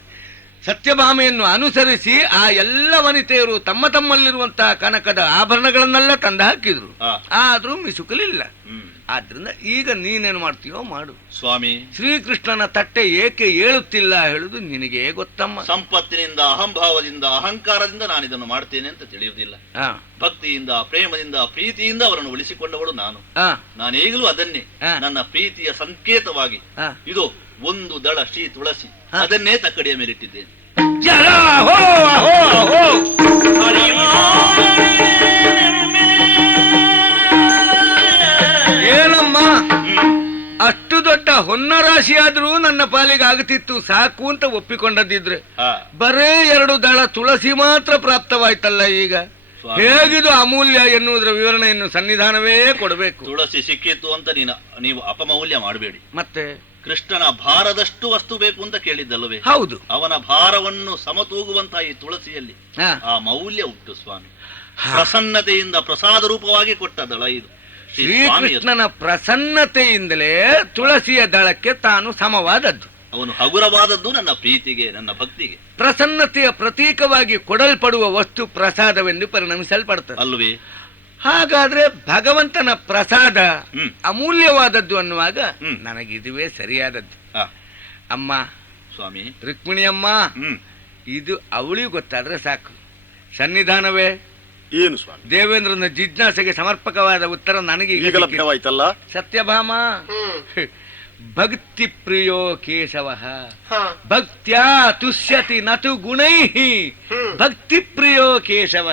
ಸತ್ಯಭಾಮೆಯನ್ನು ಅನುಸರಿಸಿ ಆ ಎಲ್ಲ ವನಿತೆಯರು ತಮ್ಮ ತಮ್ಮಲ್ಲಿರುವಂತಹ ಕನಕದ ಆಭರಣಗಳನ್ನೆಲ್ಲ ತಂದು ಹಾಕಿದ್ರು, ಆದ್ರೂ ಮಿಸುಕಲಿಲ್ಲ. ಆದ್ರಿಂದ ಈಗ ನೀನೇನು ಮಾಡ್ತೀಯೋ ಮಾಡು ಸ್ವಾಮಿ. ಶ್ರೀಕೃಷ್ಣನ ತಟ್ಟೆ ಏಕೆ ಏಳುತ್ತಿಲ್ಲ ಹೇಳುದು ನಿನಗೆ ಗೊತ್ತಮ್ಮ. ಸಂಪತ್ತಿನಿಂದ, ಅಹಂಭಾವದಿಂದ, ಅಹಂಕಾರದಿಂದ ನಾನು ಇದನ್ನು ಮಾಡ್ತೇನೆ ಅಂತ ತಿಳಿಯುವುದಿಲ್ಲ. ಭಕ್ತಿಯಿಂದ, ಪ್ರೇಮದಿಂದ, ಪ್ರೀತಿಯಿಂದ ಅವರನ್ನು ಉಳಿಸಿಕೊಂಡವಳು ನಾನು. ನಾನೀಗಲೂ ಅದನ್ನೇ ನನ್ನ ಪ್ರೀತಿಯ ಸಂಕೇತವಾಗಿ ಇದು ಒಂದು ದಳ ಶ್ರೀ ತುಳಸಿ, ಅದನ್ನೇ ತಕ್ಕಡಿಯ ಮೇಲಿಟ್ಟಿದ್ದೇನೆ. ಏನಮ್ಮ, ಅಷ್ಟು ದೊಡ್ಡ ಹೊನ್ನರಾಶಿ ಆದ್ರೂ ನನ್ನ ಪಾಲಿಗೆ ಆಗುತ್ತಿತ್ತು ಸಾಕು ಅಂತ ಒಪ್ಪಿಕೊಂಡದಿದ್ರೆ, ಬರೇ 2 ದಳ ತುಳಸಿ ಮಾತ್ರ ಪ್ರಾಪ್ತವಾಯ್ತಲ್ಲ. ಈಗ ಹೇಗಿದು ಅಮೂಲ್ಯ ಎನ್ನುವುದರ ವಿವರಣೆಯನ್ನು ಸನ್ನಿಧಾನವೇ ಕೊಡಬೇಕು. ತುಳಸಿ ಸಿಕ್ಕಿತ್ತು ಅಂತ ನೀವು ಅಪಮೌಲ್ಯ ಮಾಡಬೇಡಿ. ಮತ್ತೆ ಕೃಷ್ಣನ ಭಾರದಷ್ಟು ವಸ್ತು ಬೇಕು ಅಂತ ಕೇಳಿದ್ದಲ್ಲವೇ? ಹೌದು. ಅವನ ಭಾರವನ್ನು ಸಮತೂಗುವಂತಹ ಈ ತುಳಸಿಯಲ್ಲಿ ಆ ಮೌಲ್ಯ ಉಂಟು ಸ್ವಾಮಿ. ಪ್ರಸನ್ನತೆಯಿಂದ ಪ್ರಸಾದ ರೂಪವಾಗಿ ಕೊಟ್ಟ ದಳ ಇದು. ಶ್ರೀಕೃಷ್ಣನ ಪ್ರಸನ್ನತೆಯಿಂದಲೇ ತುಳಸಿಯ ದಳಕ್ಕೆ ತಾನು ಸಮವಾದದ್ದು. ಅವನು ಹಗುರವಾದದ್ದು ನನ್ನ ಪ್ರೀತಿಗೆ, ನನ್ನ ಭಕ್ತಿಗೆ. ಪ್ರಸನ್ನತೆಯ ಪ್ರತೀಕವಾಗಿ ಕೊಡಲ್ಪಡುವ ವಸ್ತು ಪ್ರಸಾದವೆಂದು ಪರಿಣಮಿಸಲ್ಪಡ್ತದೆ ಅಲ್ವೇ? ಹಾಗಾದ್ರೆ ಭಗವಂತನ ಪ್ರಸಾದ ಅಮೂಲ್ಯವಾದದ್ದು ಅನ್ನುವಾಗ ನನಗಿದುವೇ ಸರಿಯಾದದ್ದು. ಅಮ್ಮ ಸ್ವಾಮಿ, ರುಕ್ಮಿಣಿ ಅಮ್ಮ, ಇದು ಅವಳಿಗೆ ಗೊತ್ತಾದ್ರೆ ಸಾಕು. ಸನ್ನಿಧಾನವೇ ಏನು ಸ್ವಾಮಿ? ದೇವೇಂದ್ರನ ಜಿಜ್ಞಾಸೆಗೆ ಸಮರ್ಪಕವಾದ ಉತ್ತರ ನನಗೆ ಈಗ ಲಭ್ಯವಾಯ್ತಲ್ಲ. ಸತ್ಯಭಾಮ, ಭಕ್ತಿ ಪ್ರಿಯೋ ಕೇಶವ ಭಕ್ತ್ಯಾ ತುಷ್ಯತಿ ನತು ಗುಣೈಃ ಭಕ್ತಿ ಪ್ರಿಯೋ ಕೇಶವ.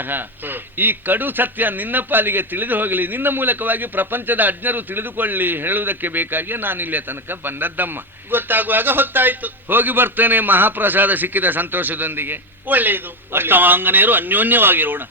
ಈ ಕಡು ಸತ್ಯ ನಿನ್ನ ಪಾಲಿಗೆ ತಿಳಿದು ಹೋಗಲಿ, ನಿನ್ನ ಮೂಲಕವಾಗಿ ಪ್ರಪಂಚದ ಅಜ್ಞರು ತಿಳಿದುಕೊಳ್ಳಿ ಹೇಳುವುದಕ್ಕೆ ಬೇಕಾಗಿ ನಾನಿಲ್ಲಿಯ ತನಕ ಬಂದದ್ದಮ್ಮ. ಗೊತ್ತಾಗುವಾಗ ಹೊತ್ತಾಯ್ತು. ಹೋಗಿ ಬರ್ತೇನೆ ಮಹಾಪ್ರಸಾದ ಸಿಕ್ಕಿದ ಸಂತೋಷದೊಂದಿಗೆ. ಒಳ್ಳೆಯದು. ಅಷ್ಟಮಾಂಗನೆಯರು ಅನ್ಯೋನ್ಯವಾಗಿರೋಣ.